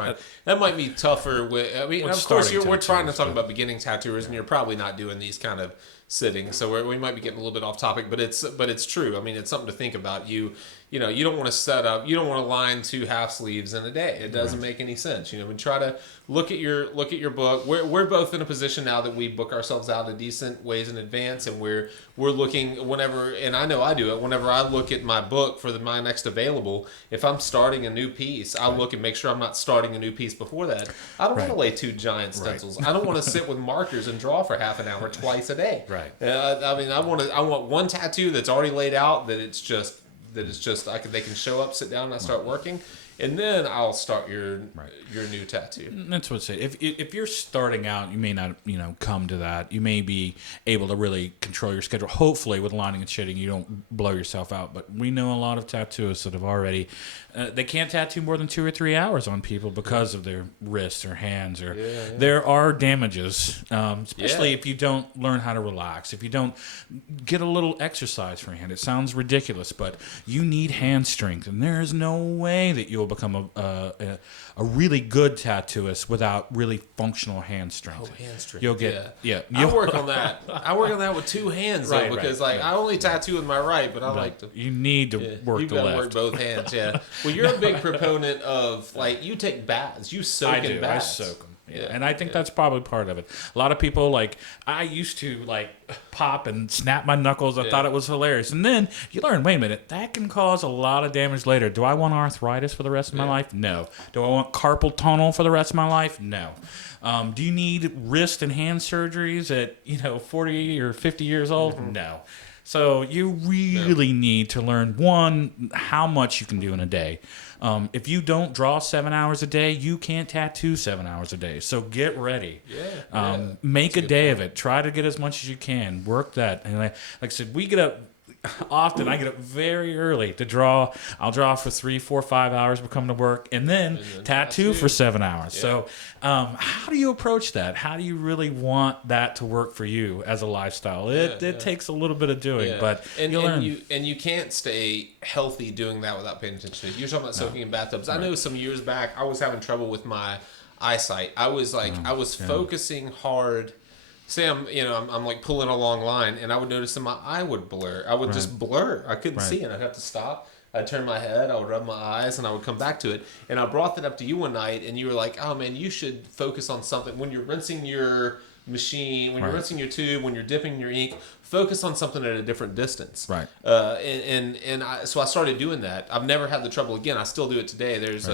That might be tougher with. I mean, of course, we're trying to talk about beginning tattooers, and you're probably not doing these kind of sittings, so we might be getting a little bit off topic, but it's true. I mean, it's something to think about. You don't want to set up. You don't want to line 2 half sleeves in a day. It doesn't make any sense. We try to look at your book. We're both in a position now that we book ourselves out a decent ways in advance, and we're looking whenever. And I know I do it whenever I look at my book for my next available. If I'm starting a new piece, I look and make sure I'm not starting a new piece before that. I don't want to lay 2 giant stencils. I don't want to sit with markers and draw for half an hour twice a day. Right. I mean, I want one tattoo that's already laid out that they can show up, sit down, and I start working, and then I'll start your new tattoo. That's what I say. If you're starting out, you may not come to that. You may be able to really control your schedule. Hopefully, with lining and shitting, you don't blow yourself out. But we know a lot of tattooists that have already they can't tattoo more than 2 or 3 hours on people because of their wrists or hands. Or there are damages, especially if you don't learn how to relax. If you don't get a little exercise for your hand. It sounds ridiculous, but you need hand strength, and there is no way that you'll become a really good tattooist without really functional hand strength. Oh, hand strength. You'll get I work on that. I work on that with 2 hands though, because I only tattoo with my right, but I like to. You need to work the left. Work both hands. Yeah. Well, you're a big proponent of you take baths. You soak in baths. I soak them. Yeah. And I think that's probably part of it. A lot of people I used to pop and snap my knuckles. I thought it was hilarious. And then you learn, wait a minute, that can cause a lot of damage later. Do I want arthritis for the rest of my life? No. Do I want carpal tunnel for the rest of my life? No. Do you need wrist and hand surgeries at 40 or 50 years old? Mm-hmm. No. So you really need to learn, one, how much you can do in a day. If you don't draw 7 hours a day, you can't tattoo 7 hours a day. So get ready. Make a day of it. Try to get as much as you can. Work that. And like I said, we get up. Often I get up very early to draw. I'll draw for 3, 4, 5 hours, come to work, and then tattoo for 7 hours. So how do you approach that? How do you really want that to work for you as a lifestyle? It takes a little bit of doing, but you'll learn. You can't stay healthy doing that without paying attention to it. You're talking about soaking in bathtubs. I know some years back I was having trouble with my eyesight. I was focusing hard. Say I'm pulling a long line, and I would notice that my eye would blur. I would just blur. I couldn't see it. I'd have to stop. I'd turn my head. I would rub my eyes, and I would come back to it. And I brought that up to you one night, and you were like, "Oh man, you should focus on something when you're rinsing your machine, when you're rinsing your tube, when you're dipping your ink. Focus on something at a different distance." Right. So I started doing that. I've never had the trouble again. I still do it today. There's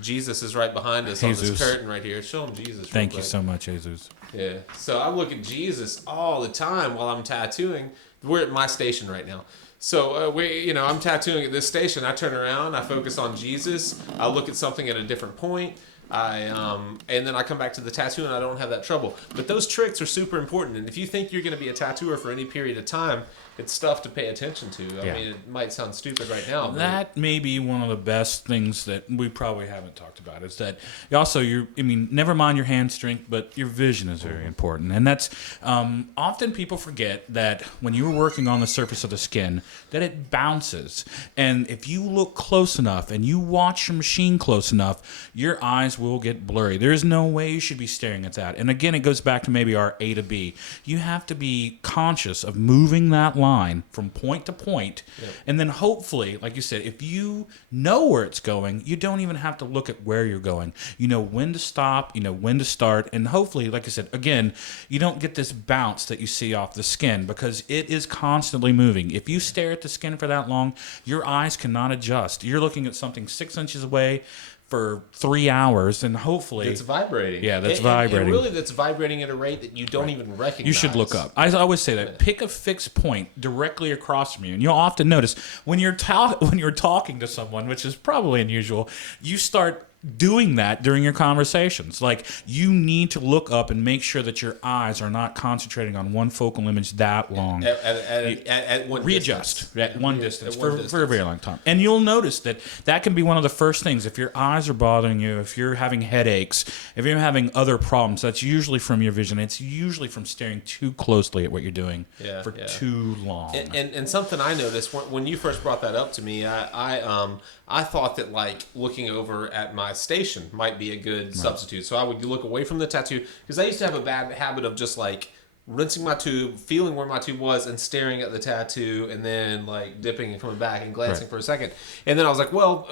Jesus is right behind us on this curtain right here. Show him Jesus. Thank you so much, Jesus. Yeah. So I look at Jesus all the time while I'm tattooing. We're at my station right now. So I'm tattooing at this station. I turn around, I focus on Jesus. I look at something at a different point. And then I come back to the tattoo and I don't have that trouble. But those tricks are super important. And if you think you're going to be a tattooer for any period of time, it's stuff to pay attention to. I mean, it might sound stupid right now. But That may be one of the best things that we probably haven't talked about is that also never mind your hand strength, but your vision is very important. And that's often people forget that when you're working on the surface of the skin, that it bounces. And if you look close enough and you watch your machine close enough, your eyes will get blurry. There's no way you should be staring at that. And again, it goes back to maybe our A to B. You have to be conscious of moving that line from point to point, and then hopefully, like you said, if you know where it's going, you don't even have to look at where you're going. You know when to stop, you know when to start, and hopefully, like I said, again, you don't get this bounce that you see off the skin because it is constantly moving. If you stare at the skin for that long, your eyes cannot adjust. You're looking at something 6 inches away for 3 hours, and hopefully it's vibrating. Yeah, that's vibrating. And really, that's vibrating at a rate that you don't even recognize. You should look up. I always say that. Pick a fixed point directly across from you, and you'll often notice when you're talking to someone, which is probably unusual, you start doing that during your conversations. Like, you need to look up and make sure that your eyes are not concentrating on one focal image that long. At one readjust distance. at one distance At for one a distance. very long time. And you'll notice that can be one of the first things. If your eyes are bothering you, if you're having headaches, if you're having other problems, that's usually from your vision. It's usually from staring too closely at what you're doing for too long. And something I noticed when you first brought that up to me, I thought that like looking over at my station might be a good substitute. So I would look away from the tattoo because I used to have a bad habit of just like rinsing my tube, feeling where my tube was, and staring at the tattoo, and then like dipping and coming back and glancing for a second. And then I was like, well,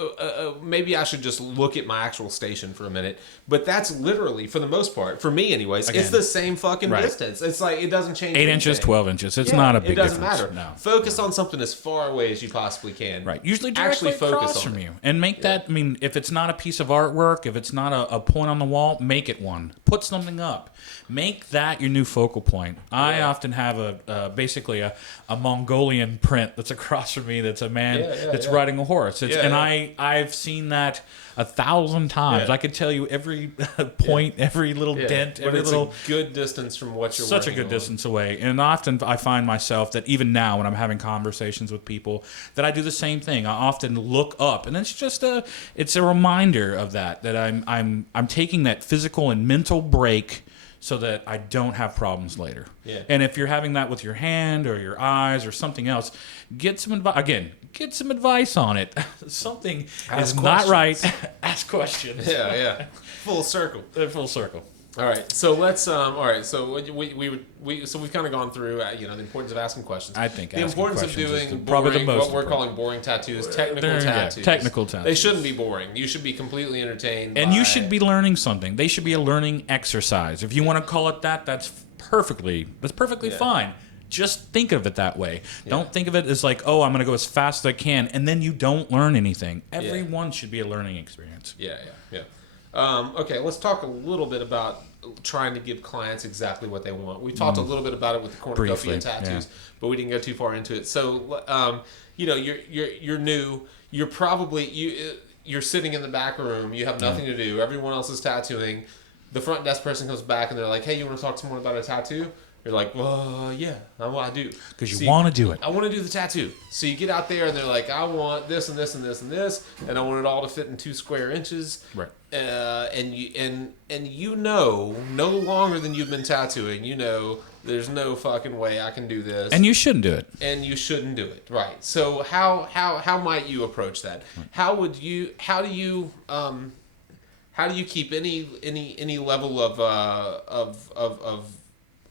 maybe I should just look at my actual station for a minute. But that's literally, for the most part, for me anyways, it's the same fucking distance. It's like, it doesn't change 8 inches, 12 inches. It's not a big difference. It doesn't matter. No. Focus on something as far away as you possibly can. Right. Usually directly across from you. And make that, I mean, if it's not a piece of artwork, if it's not a point on the wall, make it one. Put something up. Make that your new focal point. I often have basically a Mongolian print that's across from me that's a man that's riding a horse. And I've seen that 1,000 times. I could tell you every point, every little dent, but every it's little... a good distance from what you're Such a working good on. distance away. And often I find myself that even now when I'm having conversations with people that I do the same thing. I often look up, and it's just a reminder of that I'm taking that physical and mental break so that I don't have problems later. Yeah. And if you're having that with your hand or your eyes or something else, get some advice. Again, get some advice on it. Something is not right. Ask questions. Yeah. Full circle. Full circle. All right, so let's. All right, so we've kind of gone through, the importance of asking questions. I think the importance of doing probably the most what we're calling boring tattoos, technical tattoos. Technical tattoos. They shouldn't be boring. You should be completely entertained. And you should be learning something. They should be a learning exercise. If you want to call it that, that's perfectly fine. Just think of it that way. Don't think of it as like, oh, I'm going to go as fast as I can, and then you don't learn anything. Everyone should be a learning experience. Yeah. Okay, let's talk a little bit about trying to give clients exactly what they want. We talked a little bit about it with the cornucopia tattoos, but we didn't go too far into it. So, you're new. You're probably you're sitting in the back room. You have nothing to do. Everyone else is tattooing. The front desk person comes back and they're like, "Hey, you want to talk to someone about a tattoo?" You're like, well, yeah, I do. Because you want to do it. I want to do the tattoo. So you get out there and they're like, I want this and this and this and this, and I want it all to fit in 2 square inches. Right. And you know, no longer than you've been tattooing, you know, there's no fucking way I can do this. And you shouldn't do it. And you shouldn't do it. Right. So how might you approach that? How do you keep any level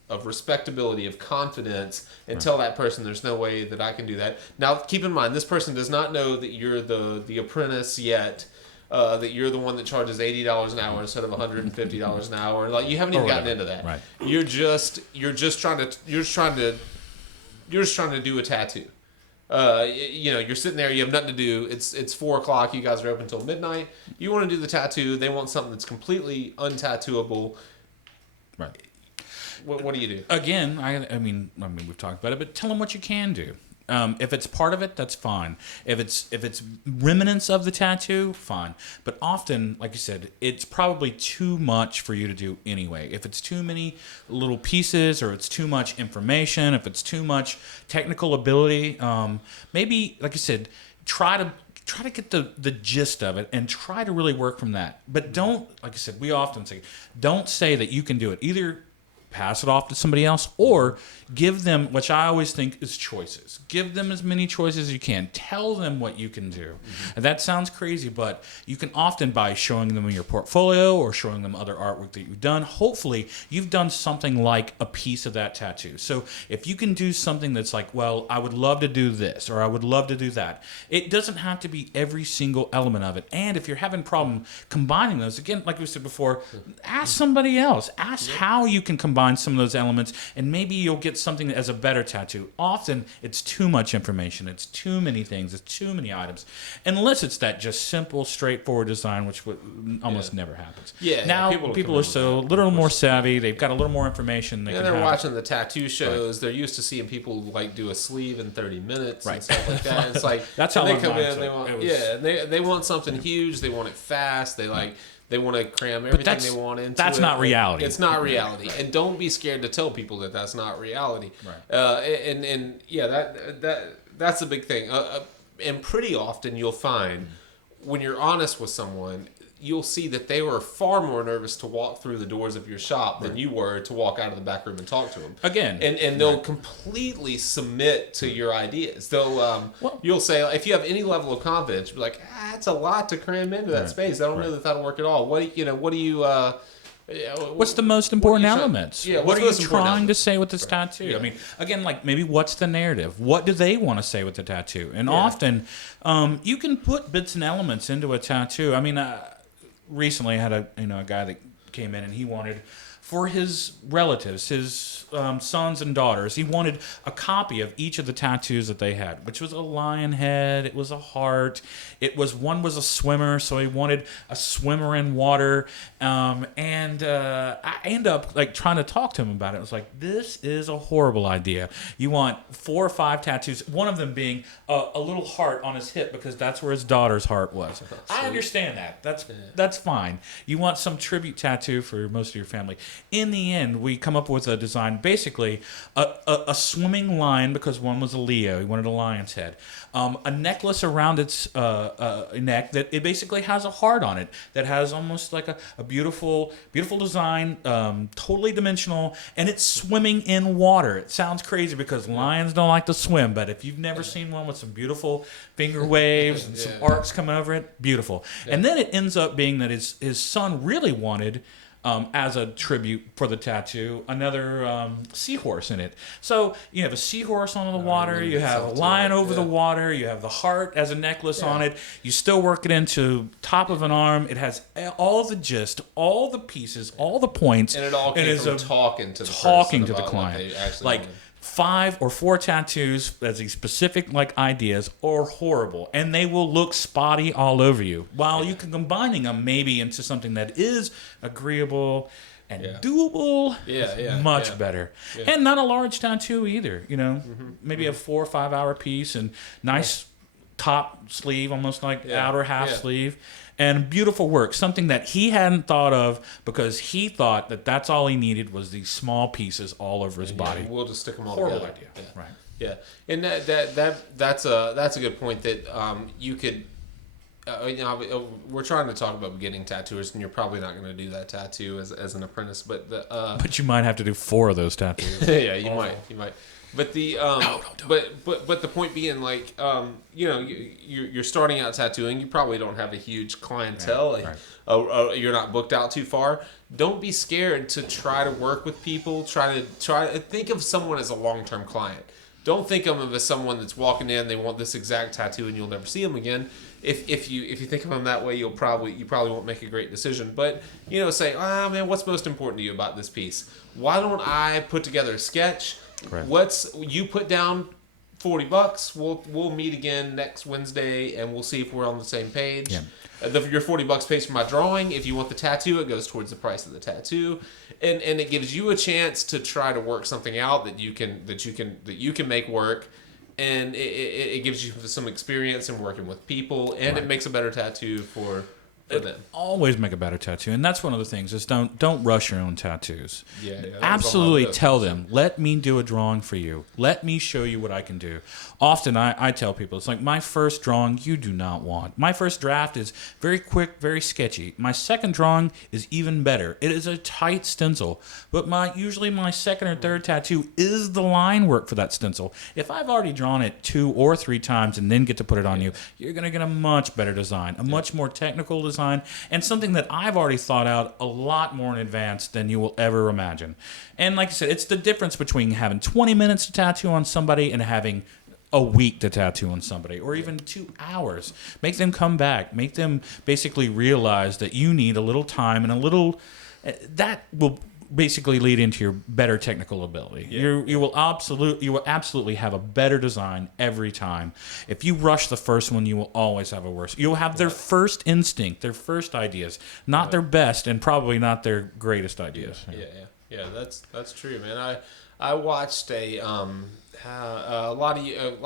of respectability, of confidence, and tell that person there's no way that I can do that. Now, keep in mind, this person does not know that you're the apprentice yet, that you're the one that charges $80 an hour instead of $150 an hour. Like, you haven't even gotten into that. Right. You're just trying to do a tattoo. You're sitting there, you have nothing to do. It's 4:00. You guys are open until midnight. You want to do the tattoo. They want something that's completely untattooable. Right. What do you do? Again, I mean, we've talked about it, but tell them what you can do. If it's part of it, that's fine. If it's remnants of the tattoo, fine. But often, like you said, it's probably too much for you to do anyway. If it's too many little pieces, or it's too much information, if it's too much technical ability, maybe, like you said, try to get the gist of it and try to really work from that. But don't, like I said, we often say, don't say that you can do it. Either pass it off to somebody else, or give them, which I always think is choices. Give them as many choices as you can. Tell them what you can do. And that sounds crazy, but you can often, by showing them your portfolio or showing them other artwork that you've done, hopefully you've done something like a piece of that tattoo. So if you can do something that's like, well, I would love to do this, or I would love to do that. It doesn't have to be every single element of it. And if you're having a problem combining those, again, like we said before, ask somebody else. Ask how you can combine some of those elements, and maybe you'll get something as a better tattoo. Often it's too much information, it's too many things, it's too many items, unless it's that just simple, straightforward design, which almost never happens. Now people are so a little more savvy, they've got a little more information. They're watching the tattoo shows. They're used to seeing people like do a sleeve in 30 minutes and stuff like that. And it's like that's how they come in. They want something huge. They want it fast. They want to cram everything they want into it. That's not reality. It's not reality. And don't be scared to tell people that that's not reality. That's a big thing. And pretty often you'll find when you're honest with someone, you'll see that they were far more nervous to walk through the doors of your shop than you were to walk out of the back room and talk to them. Again. And they'll completely submit to your ideas. They'll, you'll say, if you have any level of confidence, you'll be like, it's a lot to cram into that space. I don't know that that'll work at all. What's the most important elements? What are you trying to say with this tattoo? Yeah. I mean, again, like maybe what's the narrative? What do they want to say with the tattoo? And often, you can put bits and elements into a tattoo. I mean, recently I had a guy that came in and he wanted, for his relatives, his sons and daughters, he wanted a copy of each of the tattoos that they had, which was a lion head, it was a heart, one was a swimmer, so he wanted a swimmer in water, and I end up like trying to talk to him about it. I was like, this is a horrible idea. You want 4 or 5 tattoos, one of them being a little heart on his hip because that's where his daughter's heart was. I understand that. That's fine. You want some tribute tattoo for most of your family. In the end, we come up with a design, basically a swimming lion, because one was a Leo. He wanted a lion's head. A necklace around its neck that it basically has a heart on it that has almost like a beautiful design, totally dimensional, and it's swimming in water. It sounds crazy because lions don't like to swim, but if you've never seen one with some beautiful finger waves and some arcs coming over it, beautiful. And then it ends up being that his son really wanted, as a tribute for the tattoo, another seahorse in it. So you have a seahorse on the water, you have a lion over the water, you have the heart as a necklace on it, you still work it into top of an arm. It has all the gist, all the pieces, all the points. And it all came from talking to the client. Like 5 or 4 tattoos as these specific like ideas are horrible, and they will look spotty all over you. While you can combining them maybe into something that is agreeable and doable, much better. Yeah. And not a large tattoo either. Maybe a 4 or 5 hour piece and nice top sleeve, almost like outer half sleeve. And beautiful work, something that he hadn't thought of because he thought that that's all he needed was these small pieces all over his body. We'll just stick them all Horrible together. idea. Right. Yeah, and that's a good point that you could. We're trying to talk about beginning tattooers, and you're probably not going to do that tattoo as an apprentice, but but you might have to do 4 of those tattoos. Yeah, you might. But the but the point being, like, you're starting out tattooing. You probably don't have a huge clientele. Right. You're not booked out too far. Don't be scared to try to work with people. Try to think of someone as a long-term client. Don't think of them as someone that's walking in. They want this exact tattoo, and you'll never see them again. If you think of them that way, you probably won't make a great decision. But say, man, what's most important to you about this piece? Why don't I put together a sketch? Right. You put down $40. We'll meet again next Wednesday, and we'll see if we're on the same page. Yeah. Your $40 pays for my drawing. If you want the tattoo, it goes towards the price of the tattoo, and it gives you a chance to try to work something out that you can make work. and it gives you some experience in working with people, and it makes a better tattoo for them. Always make a better tattoo, and that's one of the things is don't rush your own tattoos. Yeah, Absolutely tell them, let me do a drawing for you. Let me show you what I can do. Often I tell people, it's like my first drawing you do not want. My first draft is very quick, very sketchy. My second drawing is even better. It is a tight stencil, but usually my second or third tattoo is the line work for that stencil. If I've already drawn it 2 or 3 times and then get to put it on you, you're going to get a much better design, a much more technical design, and something that I've already thought out a lot more in advance than you will ever imagine. And like I said, it's the difference between having 20 minutes to tattoo on somebody and having a week to tattoo on somebody, or even 2 hours. Make them come back. Make them basically realize that you need a little time and a little... That will basically lead into your better technical ability. You will absolutely have a better design every time. If you rush the first one, you will always have a worse. You'll have their first instinct, their first ideas, not their best, and probably not their greatest ideas. Yeah. That's true, man. I watched a lot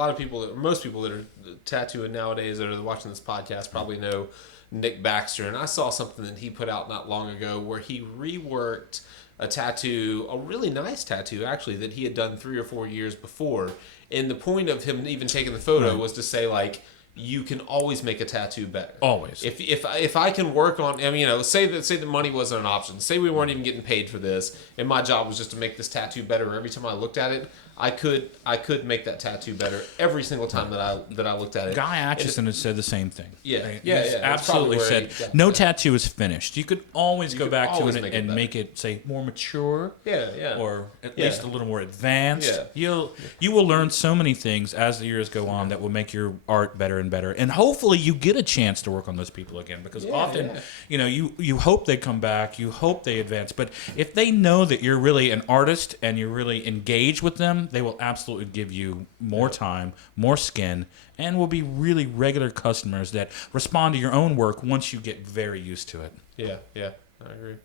of people, most people that are tattooing nowadays that are watching this podcast probably know Nick Baxter, and I saw something that he put out not long ago where he reworked a tattoo, a really nice tattoo actually, that he had done 3 or 4 years before. And the point of him even taking the photo was to say, like, you can always make a tattoo better. Always. If I can work on, I mean, say that money wasn't an option. Say we weren't even getting paid for this, and my job was just to make this tattoo better. Every time I looked at it, I could make that tattoo better every single time that I looked at it. Guy Atchison has said the same thing. Yeah. Absolutely said no tattoo is finished. You could always go back to it and make it say more mature. Or at least a little more advanced. You will learn so many things as the years go on that will make your art better and better. And hopefully you get a chance to work on those people again, because often you hope they come back, you hope they advance. But if they know that you're really an artist and you're really engaged with them, they will absolutely give you more time, more skin, and will be really regular customers that respond to your own work once you get very used to it. Yeah, I agree.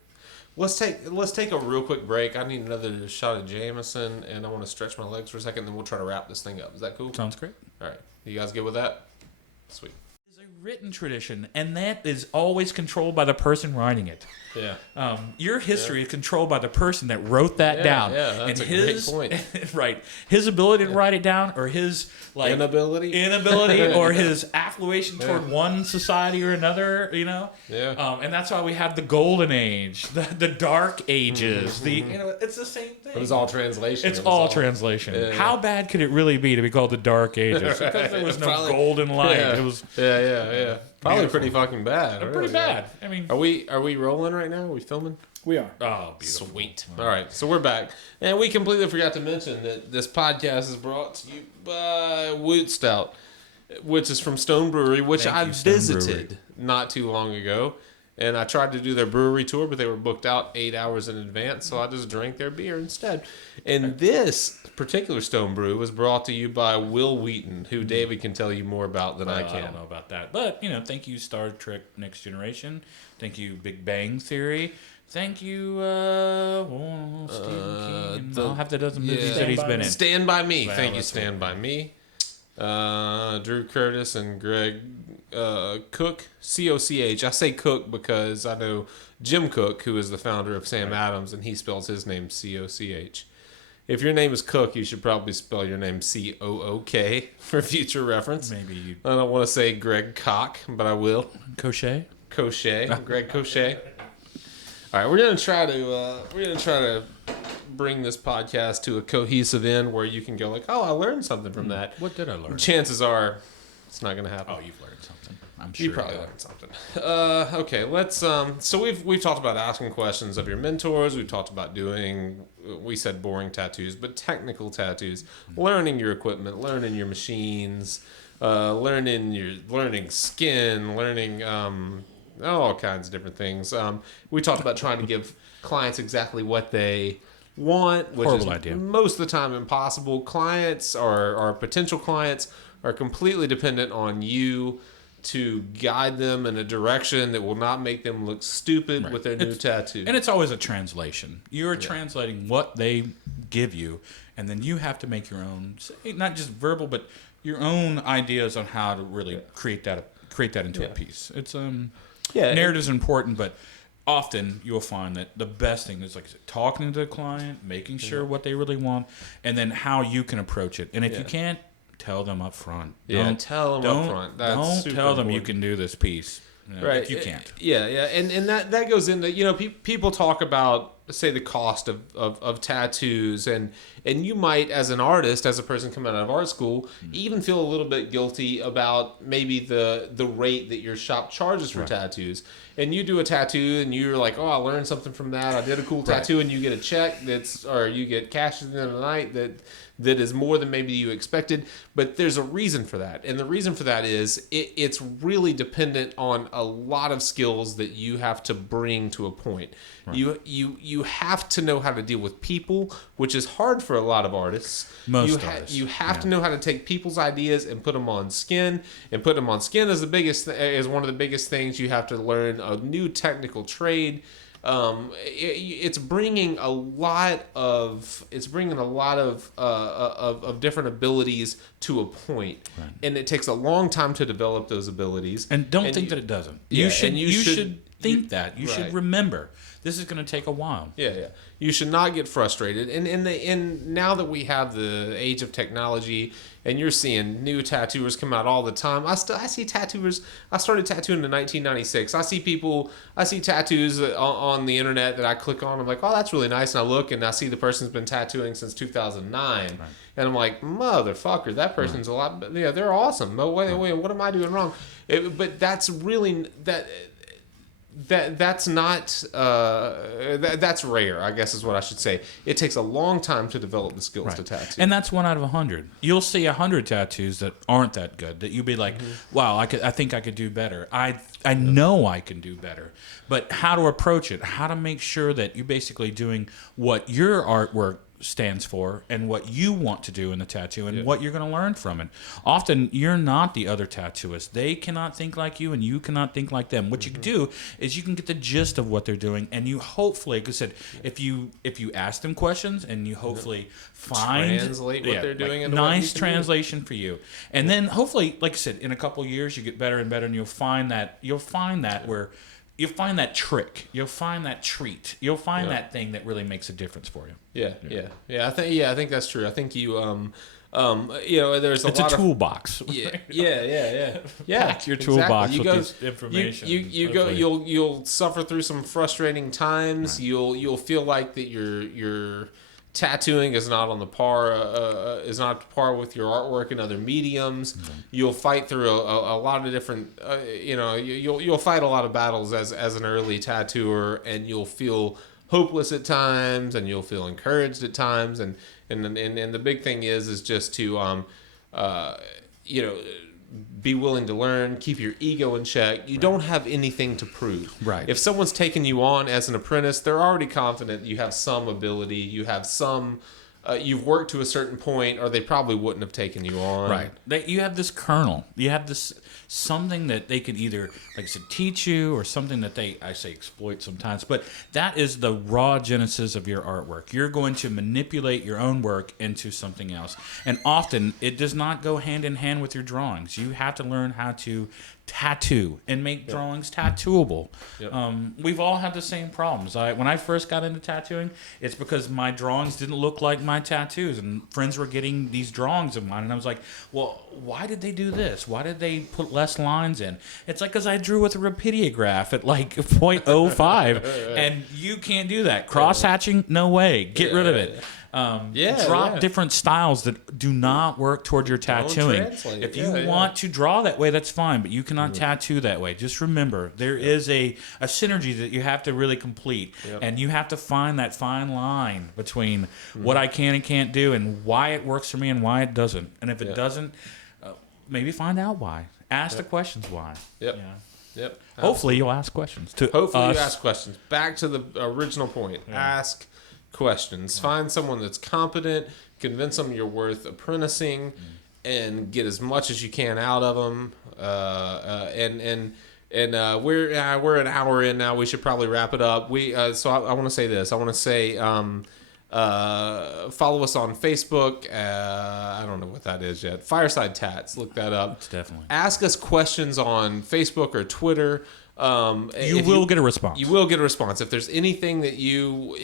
Let's take a real quick break. I need another shot of Jameson, and I want to stretch my legs for a second, then we'll try to wrap this thing up. Is that cool? Sounds great. All right. You guys good with that? Sweet. It's a written tradition, and that is always controlled by the person writing it. Yeah. Your history is controlled by the person that wrote that down. Yeah, that's and a great point. Right. His ability to write it down, or his inability, or his affluation toward one society or another, Yeah. And that's why we have the golden age, the dark ages. It's the same thing. It was all translation. It's all translation. Yeah. How bad could it really be to be called the dark ages? Because there was no golden light. Yeah. It was Probably beautiful. pretty fucking bad. Pretty bad. I mean, are we rolling right now? Are we filming? We are. oh, beautiful. Sweet. All right, so we're back, and we completely forgot to mention that this podcast is brought to you by Woot Stout, which is from Stone Brewery, which I visited not too long ago, and I tried to do their brewery tour, but they were booked out 8 hours in advance, so I just drank their beer instead. And this particular Stone Brew was brought to you by Will Wheaton, who David can tell you more about than I can. I don't know about that, but thank you, Star Trek: Next Generation. Thank you, Big Bang Theory. Thank you, Stephen King. I'll have to do some movies that he's been in. Stand By Me. Thank you, Stand By Me. Drew Curtis and Greg Cook, C-O-C-H. I say Cook because I know Jim Cook, who is the founder of Sam Adams, and he spells his name C-O-C-H. If your name is Cook, you should probably spell your name C-O-O-K for future reference. Maybe you... I don't want to say Greg Cock, but I will. Cochet? Greg Cochet. All right, we're gonna try to bring this podcast to a cohesive end where you can go like, oh, I learned something from that. What did I learn? Chances are, it's not gonna happen. Oh, you've learned something. I'm sure you probably learned something. Okay, let's. So we've talked about asking questions of your mentors. We've talked about doing. We said boring tattoos, but technical tattoos. Learning your equipment, learning your machines, learning skin, learning all kinds of different things. We talked about trying to give clients exactly what they want, which Horrible is idea. most of the time impossible. Clients or potential clients are completely dependent on you to guide them in a direction that will not make them look stupid with their new tattoo. And it's always a translation. You're translating what they give you, and then you have to make your own, not just verbal, but your own ideas on how to really create that into a piece. It's narrative is important, but often you'll find that the best thing is, like I said, talking to the client, making sure what they really want, and then how you can approach it. And if you can't, tell them up front. Tell them up front. Don't tell them you can do this piece. Right. If you can't. Yeah. And that goes into, people talk about, say, the cost of tattoos, and you might, as an artist, as a person coming out of art school, even feel a little bit guilty about maybe the rate that your shop charges for tattoos. And you do a tattoo and you're like, oh, I learned something from that. I did a cool tattoo, and you get a check or you get cash at the end of the night that is more than maybe you expected. But there's a reason for that. And the reason for that is it's really dependent on a lot of skills that you have to bring to a point. Right. You have to know how to deal with people, which is hard for a lot of artists. You have to know how to take people's ideas and put them on skin. And put them on skin is one of the biggest things. You have to learn a new technical trade. It's bringing a lot of different abilities to a point, and it takes a long time to develop those abilities. And don't think that it doesn't. You should think that. You should remember this is going to take a while. Yeah. You should not get frustrated. And now that we have the age of technology, and you're seeing new tattooers come out all the time. I see tattooers. I started tattooing in 1996. I see tattoos on the internet that I click on. I'm like, oh, that's really nice. And I look and I see the person's been tattooing since 2009. Right. And I'm like, motherfucker, that person's a lot. Yeah, they're awesome. No wait, what am I doing wrong? But that's really that's not that's rare, I guess is what I should say. It takes a long time to develop the skills to tattoo, and that's 1 out of 100. You'll see 100 tattoos that aren't that good, that you'll be like, wow, I think I could do better. I know I can do better, but how to approach it, how to make sure that you're basically doing what your artwork stands for and what you want to do in the tattoo and what you're going to learn from it. Often you're not the other tattooist. They cannot think like you and you cannot think like them. What you can do is you can get the gist of what they're doing, and you hopefully, like I said, if you ask them questions and you hopefully translate what they're doing into nice translation for you. And then hopefully, like I said, in a couple of years you get better and better, and you'll find that where you'll find that trick. You'll find that treat. You'll find that thing that really makes a difference for you. Yeah. I think that's true. I think you there's it's a toolbox. Yeah. Pack your toolbox with this information. You'll suffer through some frustrating times. Right. You'll feel like that your tattooing is not on the par with your artwork in other mediums. Mm-hmm. You'll fight through a lot of different you'll fight a lot of battles as an early tattooer, and you'll feel hopeless at times, and you'll feel encouraged at times, and the big thing is just to be willing to learn, keep your ego in check. You don't have anything to prove. Right. If someone's taking you on as an apprentice, they're already confident you have some ability, you have some, you've worked to a certain point, or they probably wouldn't have taken you on. Right. You have this kernel. You have this something that they can either, like I said, teach you, or something that I say exploit sometimes, but that is the raw genesis of your artwork. You're going to manipulate your own work into something else. And often it does not go hand in hand with your drawings. You have to learn how to tattoo and make drawings tattooable. We've all had the same problems. When I first got into tattooing, it's because my drawings didn't look like my tattoos, and friends were getting these drawings of mine, and I was like, well, why did they do this? Why did they put less lines in? It's like because I drew with a rapidograph at like 0.05, and you can't do that. Cross-hatching, no way. Get rid of it. Drop different styles that do not work toward your tattooing. If you want to draw that way, that's fine, but you cannot tattoo that way. Just remember, there is a synergy that you have to really complete, and you have to find that fine line between what I can and can't do, and why it works for me and why it doesn't. And if it doesn't, maybe find out why. Ask the questions why. Hopefully you'll ask questions. Hopefully you ask questions. Back to the original point. Ask questions. Find someone that's competent, convince them you're worth apprenticing, and get as much as you can out of them. We're an hour in now. We should probably wrap it up. So I want to say this. I want to say Follow us on Facebook. I don't know what that is yet. Fireside Tats. Look that up. It's definitely. Ask us questions on Facebook or Twitter. You will get a response. You will get a response. If there's anything that you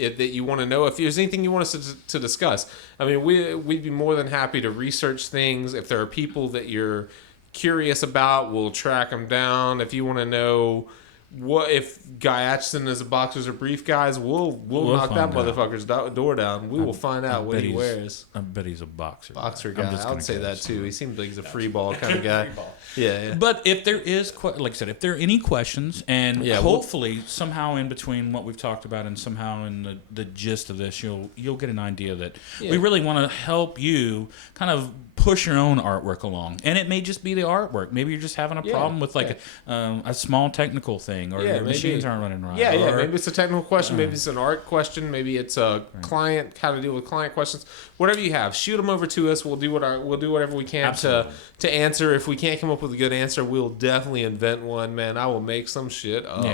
want to know, if there's anything you want us to discuss, I mean, we'd be more than happy to research things. If there are people that you're curious about, we'll track them down. If you want to know what if Guy Atchison is a boxers or brief guys, we'll knock that motherfucker's door down. We will find out what he wears. I bet he's a boxer guy. I would say that too. He seems like he's a free ball kind of guy. Yeah. But if there is, like I said, if there are any questions, and hopefully somehow in between what we've talked about and somehow in the gist of this, you'll get an idea that we really want to help you kind of push your own artwork along. And it may just be the artwork. Maybe you're just having a problem with like a small technical thing, or your machines aren't running right. Maybe it's a technical question. Maybe it's an art question. Maybe it's a client, how to deal with client questions. Whatever you have, shoot them over to us. We'll do whatever we can to answer. If we can't come up with a good answer, we'll definitely invent one. Man, I will make some shit up.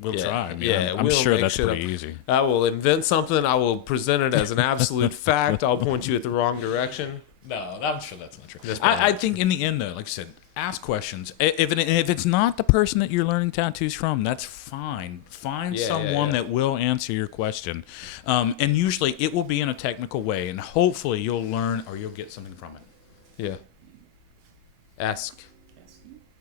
We'll try. I'm sure that's pretty easy. I will invent something. I will present it as an absolute fact. I'll point you at the wrong direction. No, I'm sure that's not true. I think in the end, though, like I said, ask questions. If it's not the person that you're learning tattoos from, that's fine. Find someone that will answer your question. And usually it will be in a technical way, and hopefully you'll learn or you'll get something from it. Yeah. Ask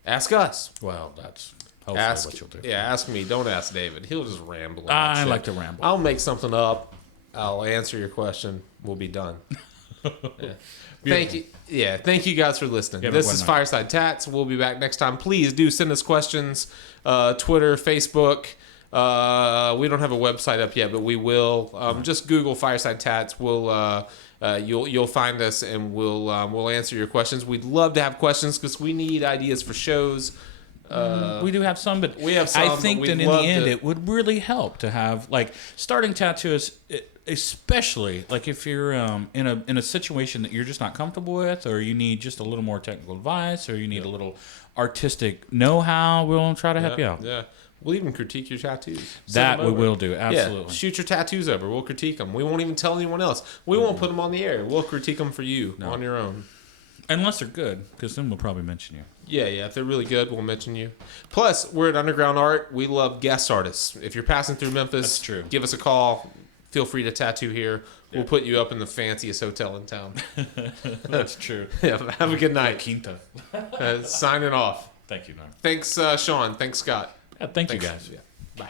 us. Well, that's hopefully what you'll do. Yeah, ask me. Don't ask David. He'll just ramble. I like to ramble. I'll make something up. I'll answer your question. We'll be done. Yeah. Thank you. Yeah, thank you guys for listening. This is Fireside Tats. We'll be back next time. Please do send us questions. Twitter, Facebook. We don't have a website up yet, but we will. Just Google Fireside Tats. We'll you'll find us, and we'll answer your questions. We'd love to have questions because we need ideas for shows. We do have some, but we have some, I think that in the end it would really help to have like starting tattoos. Especially like if you're in a situation that you're just not comfortable with, or you need just a little more technical advice, or you need a little artistic know-how, we'll try to help you out. Yeah, we'll even critique your tattoos. That we will do, absolutely. Yeah, shoot your tattoos over. We'll critique them. We won't even tell anyone else. We won't put them on the air. We'll critique them for you on your own. Unless they're good, because then we'll probably mention you. Yeah. If they're really good, we'll mention you. Plus, we're at Underground Art. We love guest artists. If you're passing through Memphis, that's true. Give us a call. Feel free to tattoo here. We'll put you up in the fanciest hotel in town. That's true. Yeah, have a good night. Quinta. Signing off. Thank you, Norm. Thanks, Sean. Thanks, Scott. Thank you, guys. Yeah. Bye.